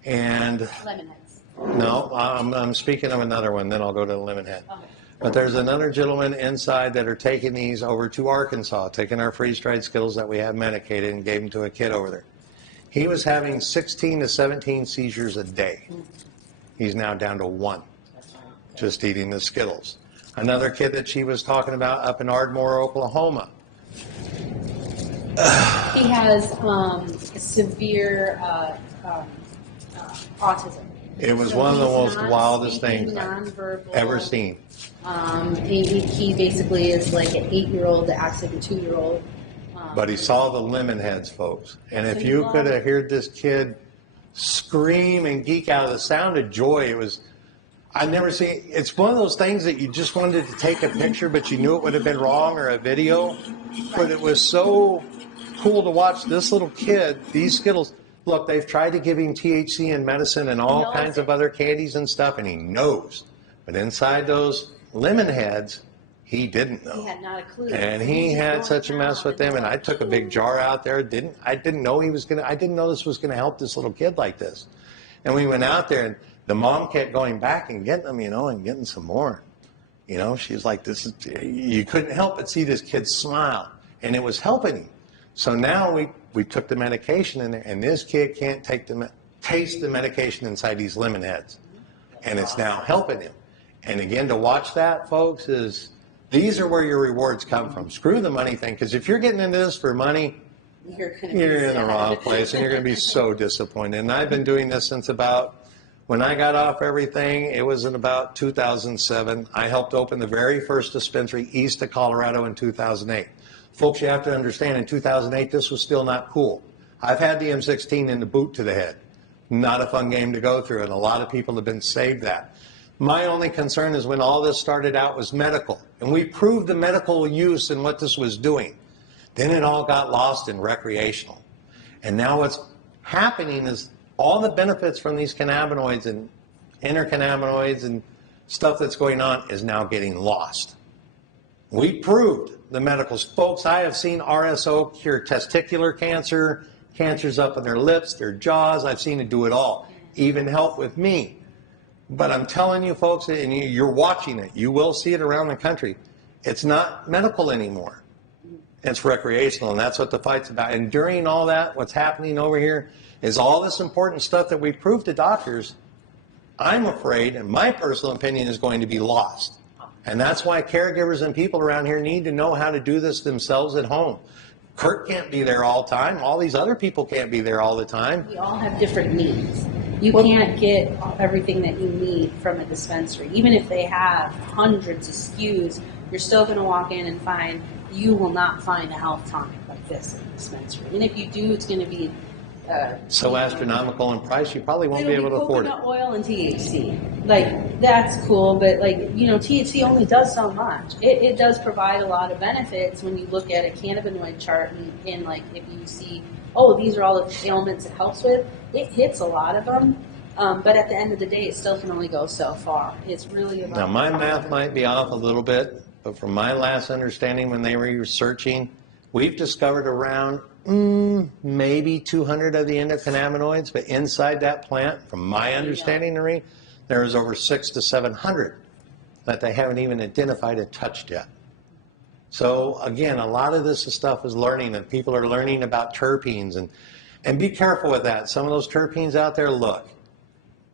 and, Lemon heads. no, I'm speaking of another one, then I'll go to the lemon head. Okay. But there's another gentleman inside that are taking these over to Arkansas, taking our freeze-dried Skittles that we have medicated and gave them to a kid over there. He was having 16 to 17 seizures a day. He's now down to 1, just eating the Skittles. Another kid that she was talking about up in Ardmore, Oklahoma. He has severe autism. It was So one of the he's most not wildest speaking things I've nonverbal. ever seen. He basically is like an 8-year-old that acts like a 2-year-old. But he saw the lemon heads, folks. And if So you he could have loved- heard this kid scream and geek out of the sound of joy, it was, I've never seen, it's one of those things that you just wanted to take a picture, but you knew it would have been wrong, or a video. But it was so cool to watch this little kid, these Skittles. Look, they've tried to give him THC and medicine and all knows kinds it. of other candies and stuff, and he knows. But inside those lemon heads, he didn't know. He had not a clue. And So he he's had going such a mess down with them, and I took a big jar out there. I didn't know I didn't know this was gonna help this little kid like this. And we went out there, and the mom kept going back and getting them, and getting some more. She's like, you couldn't help but see this kid smile, and it was helping him. So now we took the medication in there, and this kid can't taste the medication inside these lemon heads, and it's now helping him. And again, to watch that, folks, these are where your rewards come from. Screw the money thing, because if you're getting into this for money, You're gonna be you're in the sad. wrong place, and you're going to be so disappointed. And I've been doing this since when I got off everything, it was in about 2007. I helped open the very first dispensary east of Colorado in 2008. Folks, you have to understand, in 2008, this was still not cool. I've had the M16 in the boot to the head. Not a fun game to go through, and a lot of people have been saved that. My only concern is when all this started out was medical, and we proved the medical use and what this was doing. Then it all got lost in recreational. And now what's happening is all the benefits from these cannabinoids and intercannabinoids and stuff that's going on is now getting lost. We proved the medicals. Folks, I have seen RSO cure testicular cancer, cancers up in their lips, their jaws. I've seen it do it all, even help with me. But I'm telling you, folks, and you're watching it, you will see it around the country. It's not medical anymore. It's recreational, and that's what the fight's about. And during all that, what's happening over here is all this important stuff that we proved to doctors I'm afraid, and my personal opinion is going to be lost. And that's why caregivers and people around here need to know how to do this themselves at home. Kirk can't be there all the time. All these other people can't be there all the time. We all have different needs. You can't get everything that you need from a dispensary. Even if they have hundreds of SKUs, you're still going to walk in and find, you will not find a health tonic like this in a dispensary. And if you do, it's going to be So astronomical in price, you probably won't be able to afford it. coconut oil and THC. Like, that's cool, but like, you know, THC only does so much. It does provide a lot of benefits when you look at a cannabinoid chart and like, if you see, oh, these are all the ailments it helps with, it hits a lot of them. But at the end of the day, it still can only go so far. It's really about... Now, my math might be off a little bit, but from my last understanding when they were researching, we've discovered around maybe 200 of the endocannabinoids, but inside that plant, from my understanding, Marie, there is over 600 to 700 that they haven't even identified and touched yet. So again, a lot of this stuff is learning, and people are learning about terpenes, and be careful with that. Some of those terpenes out there, look,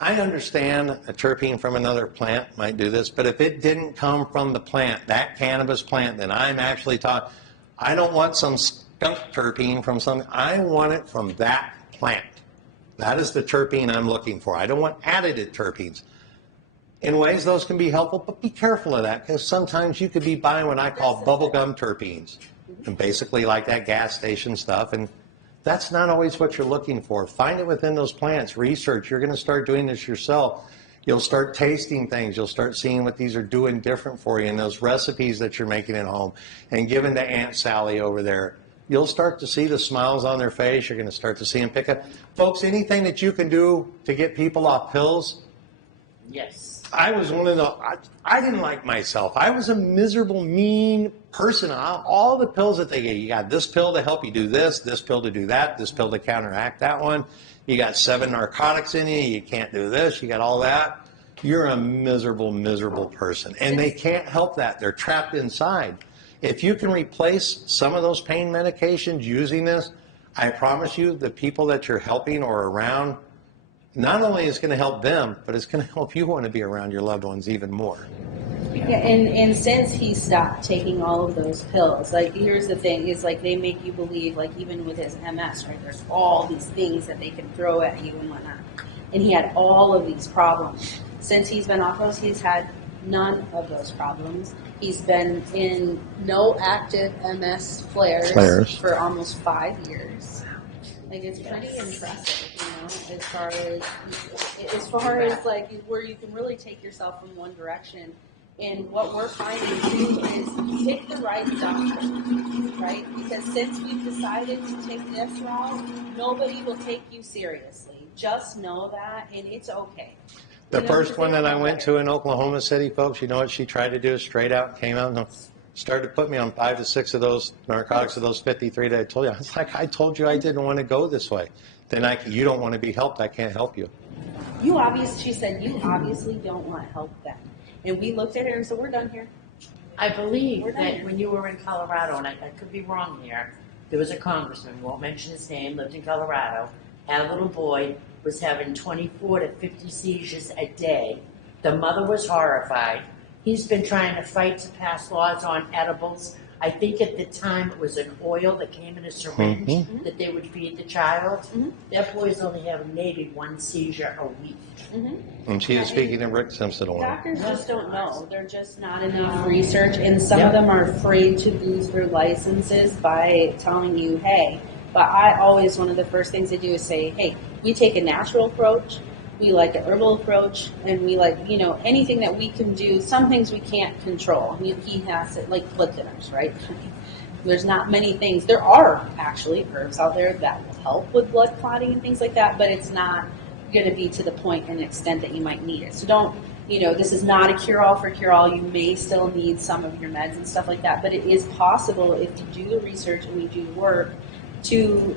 I understand a terpene from another plant might do this, but if it didn't come from the plant, that cannabis plant that I'm actually talking, I don't want some skunk terpene from something. I want it from that plant. That is the terpene I'm looking for. I don't want additive terpenes. In ways, those can be helpful, but be careful of that, because sometimes you could be buying what I call bubblegum terpenes, and basically like that gas station stuff, and that's not always what you're looking for. Find it within those plants. Research. You're going to start doing this yourself. You'll start tasting things. You'll start seeing what these are doing different for you, and those recipes that you're making at home and giving to Aunt Sally over there. You'll start to see the smiles on their face. You're going to start to see them pick up. Folks, anything that you can do to get people off pills. Yes. I was one of the, I didn't like myself. I was a miserable, mean person. All the pills that they gave, you got this pill to help you do this pill to do that, this pill to counteract that one. You got 7 narcotics in you, you can't do this, you got all that. You're a miserable, miserable person. And they can't help that. They're trapped inside. If you can replace some of those pain medications using this, I promise you the people that you're helping or around, not only is it going to help them, but it's going to help you want to be around your loved ones even more. Yeah, and since he stopped taking all of those pills, like, here's the thing, is like they make you believe, like even with his MS, right, there's all these things that they can throw at you and whatnot. And he had all of these problems. Since he's been off those, he's had none of those problems. He's been in no active MS flares for almost 5 years. Like, it's pretty impressive, you know, as far as like where you can really take yourself from one direction. And what we're finding too is pick the right doctor, right? Because since we've decided to take this route, nobody will take you seriously. Just know that, and it's okay. The first one that I went to in Oklahoma City, folks, you know what she tried to do? Straight out, came out and started to put me on 5 to 6 of those narcotics of those 53 that I told you. I was like, I told you I didn't want to go this way. Then you don't want to be helped. I can't help you. She said, you obviously don't want help then. And we looked at her and said, we're done here. I believe that when you were in Colorado, and I could be wrong here, there was a congressman, won't mention his name, lived in Colorado, had a little boy, was having 24 to 50 seizures a day. The mother was horrified. He's been trying to fight to pass laws on edibles. I think at the time it was an oil that came in a syringe that they would feed the child. That boy's only having maybe 1 seizure a week. And she is speaking to Rick Simpson. Doctors just don't know. There's just not enough research, and some of them are afraid to lose their licenses by telling you, hey. But I always, one of the first things I do is say, hey, we take a natural approach, we like an herbal approach, and we like, you know, anything that we can do. Some things we can't control. He has it, like blood thinners, right? There's not many things. There are actually herbs out there that will help with blood clotting and things like that, but it's not going to be to the point and extent that you might need it. So don't, you know, this is not a cure-all for cure-all. You may still need some of your meds and stuff like that, but it is possible if you do the research and you do the work to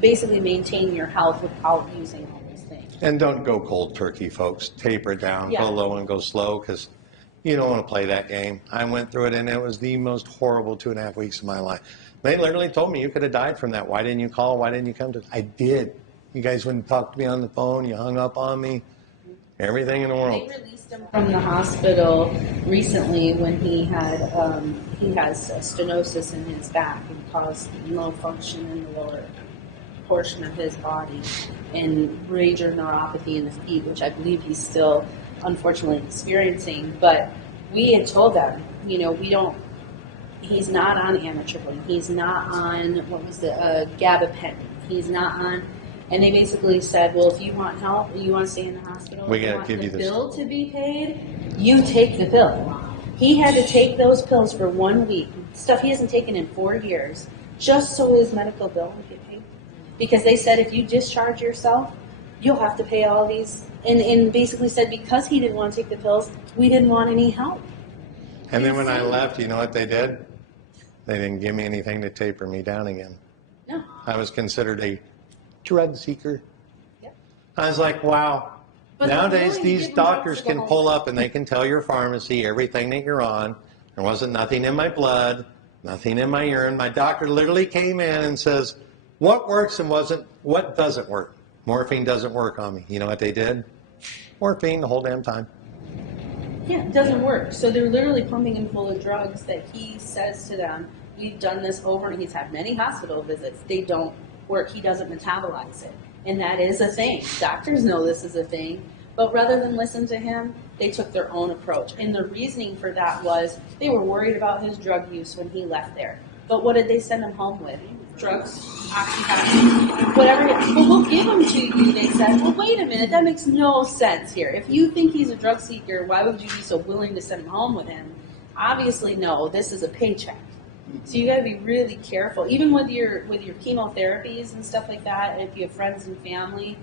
basically maintain your health without using all these things. And don't go cold turkey, folks. Taper it down, go low and go slow, because you don't want to play that game. I went through it, and it was the most horrible 2.5 weeks of my life. They literally told me, you could have died from that. Why didn't you call? Why didn't you come to? I did. You guys wouldn't talk to me on the phone. You hung up on me. Everything in the They world. released him from the hospital recently when he has a stenosis in his back and caused low function in the lower portion of his body and major neuropathy in the feet, which I believe he's still unfortunately experiencing. But we had told them, he's not on amitriptyline, he's not on, gabapentin, he's not on, and they basically said, well, if you want help, you want to stay in the hospital, We you gotta want give the you this. bill to be paid, you take the pill. He had to take those pills for 1 week, stuff he hasn't taken in 4 years, just so his medical bill would get paid. Because they said if you discharge yourself, you'll have to pay all these, and basically said because he didn't want to take the pills, we didn't want any help. And then when I left, you know what they did? They didn't give me anything to taper me down again. No. I was considered a drug seeker. Yep. I was like, wow. But Nowadays, they're willing to these give them drugs doctors to go can home. pull up and they can tell your pharmacy everything that you're on. There wasn't nothing in my blood, nothing in my urine. My doctor literally came in and says, what works and what doesn't work? Morphine doesn't work on me. You know what they did? Morphine the whole damn time. Yeah, it doesn't work. So they're literally pumping him full of drugs that he says to them, we've done this over, and he's had many hospital visits. They don't work. He doesn't metabolize it. And that is a thing. Doctors know this is a thing. But rather than listen to him, they took their own approach. And the reasoning for that was they were worried about his drug use when he left there. But what did they send him home with? Drugs, oxycontin, whatever. Well, we'll give them to you, they said. Well, wait a minute, that makes no sense here. If you think he's a drug seeker, why would you be so willing to send him home with him? Obviously, no, this is a paycheck. So you got to be really careful, even with your chemotherapies and stuff like that. If you have friends and family,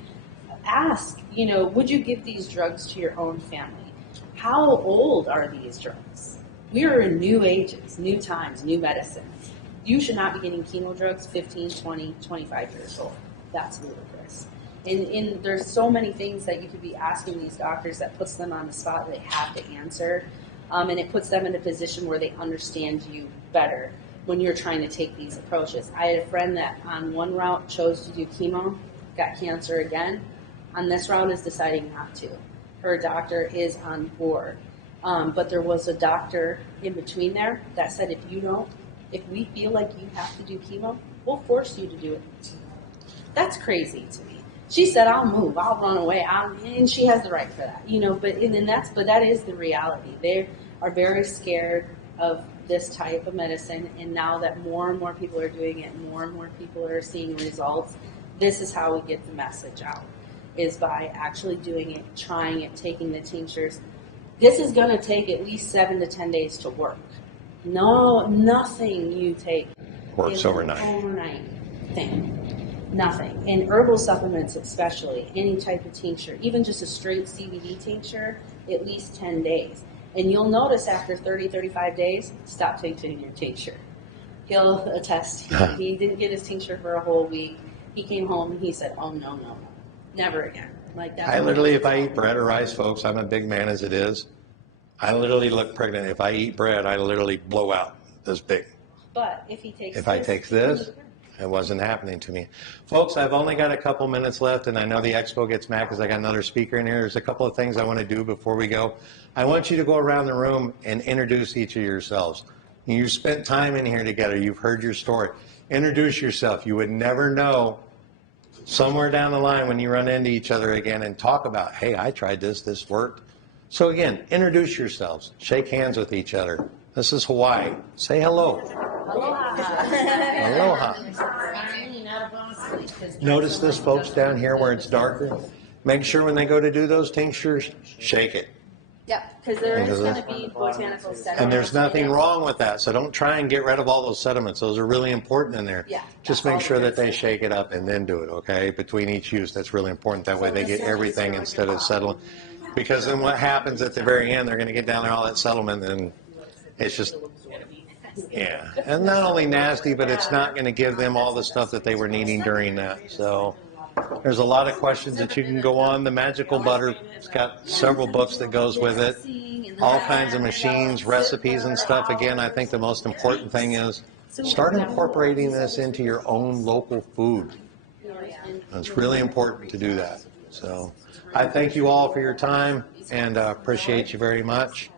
ask, would you give these drugs to your own family? How old are these drugs? We are in new ages, new times, new medicine. You should not be getting chemo drugs 15, 20, 25 years old. That's ludicrous. And there's so many things that you could be asking these doctors that puts them on the spot that they have to answer. And it puts them in a position where they understand you better when you're trying to take these approaches. I had a friend that on one route chose to do chemo, got cancer again. On this route is deciding not to. Her doctor is on board. But there was a doctor in between there that said, if we feel like you have to do chemo, we'll force you to do it. That's crazy to me. She said, I'll move, I'll run away, and she has the right for that, but that is the reality. They are very scared of this type of medicine, and now that more and more people are doing it, more and more people are seeing results, this is how we get the message out, is by actually doing it, trying it, taking the tinctures. This is going to take at least 7 to 10 days to work. No, nothing you take Works is overnight. an overnight thing. Nothing. And herbal supplements especially, any type of tincture, even just a straight CBD tincture, at least 10 days. And you'll notice after 30, 35 days, stop taking your tincture. He'll attest. He didn't get his tincture for a whole week. He came home and he said, oh, no, never again. Like that. I literally, if I eat bread or rice, folks, I'm a big man as it is. I literally look pregnant. If I eat bread, I literally blow out this big. But if he takes If I take this, it wasn't happening to me. Folks, I've only got a couple minutes left, and I know the Expo gets mad because I got another speaker in here. There's a couple of things I want to do before we go. I want you to go around the room and introduce each of yourselves. You spent time in here together. You've heard your story. Introduce yourself. You would never know somewhere down the line when you run into each other again and talk about, hey, I tried this worked. So again, introduce yourselves. Shake hands with each other. This is Hawaii. Say hello. Aloha. Notice this, folks, down here where it's darker. Make sure when they go to do those tinctures, shake it. Yep, because there is going to be botanical sediments. And there's nothing wrong with that. So don't try and get rid of all those sediments. Those are really important in there. Yeah. Just make sure that they shake it up and then do it, okay? Between each use, that's really important. That way they get everything instead of settling. Because then what happens at the very end, they're going to get down there all that settlement, and it's just, yeah. And not only nasty, but it's not going to give them all the stuff that they were needing during that. So there's a lot of questions that you can go on. The Magical Butter, it's got several books that goes with it. All kinds of machines, recipes and stuff. Again, I think the most important thing is start incorporating this into your own local food. It's really important to do that. So I thank you all for your time and appreciate you very much.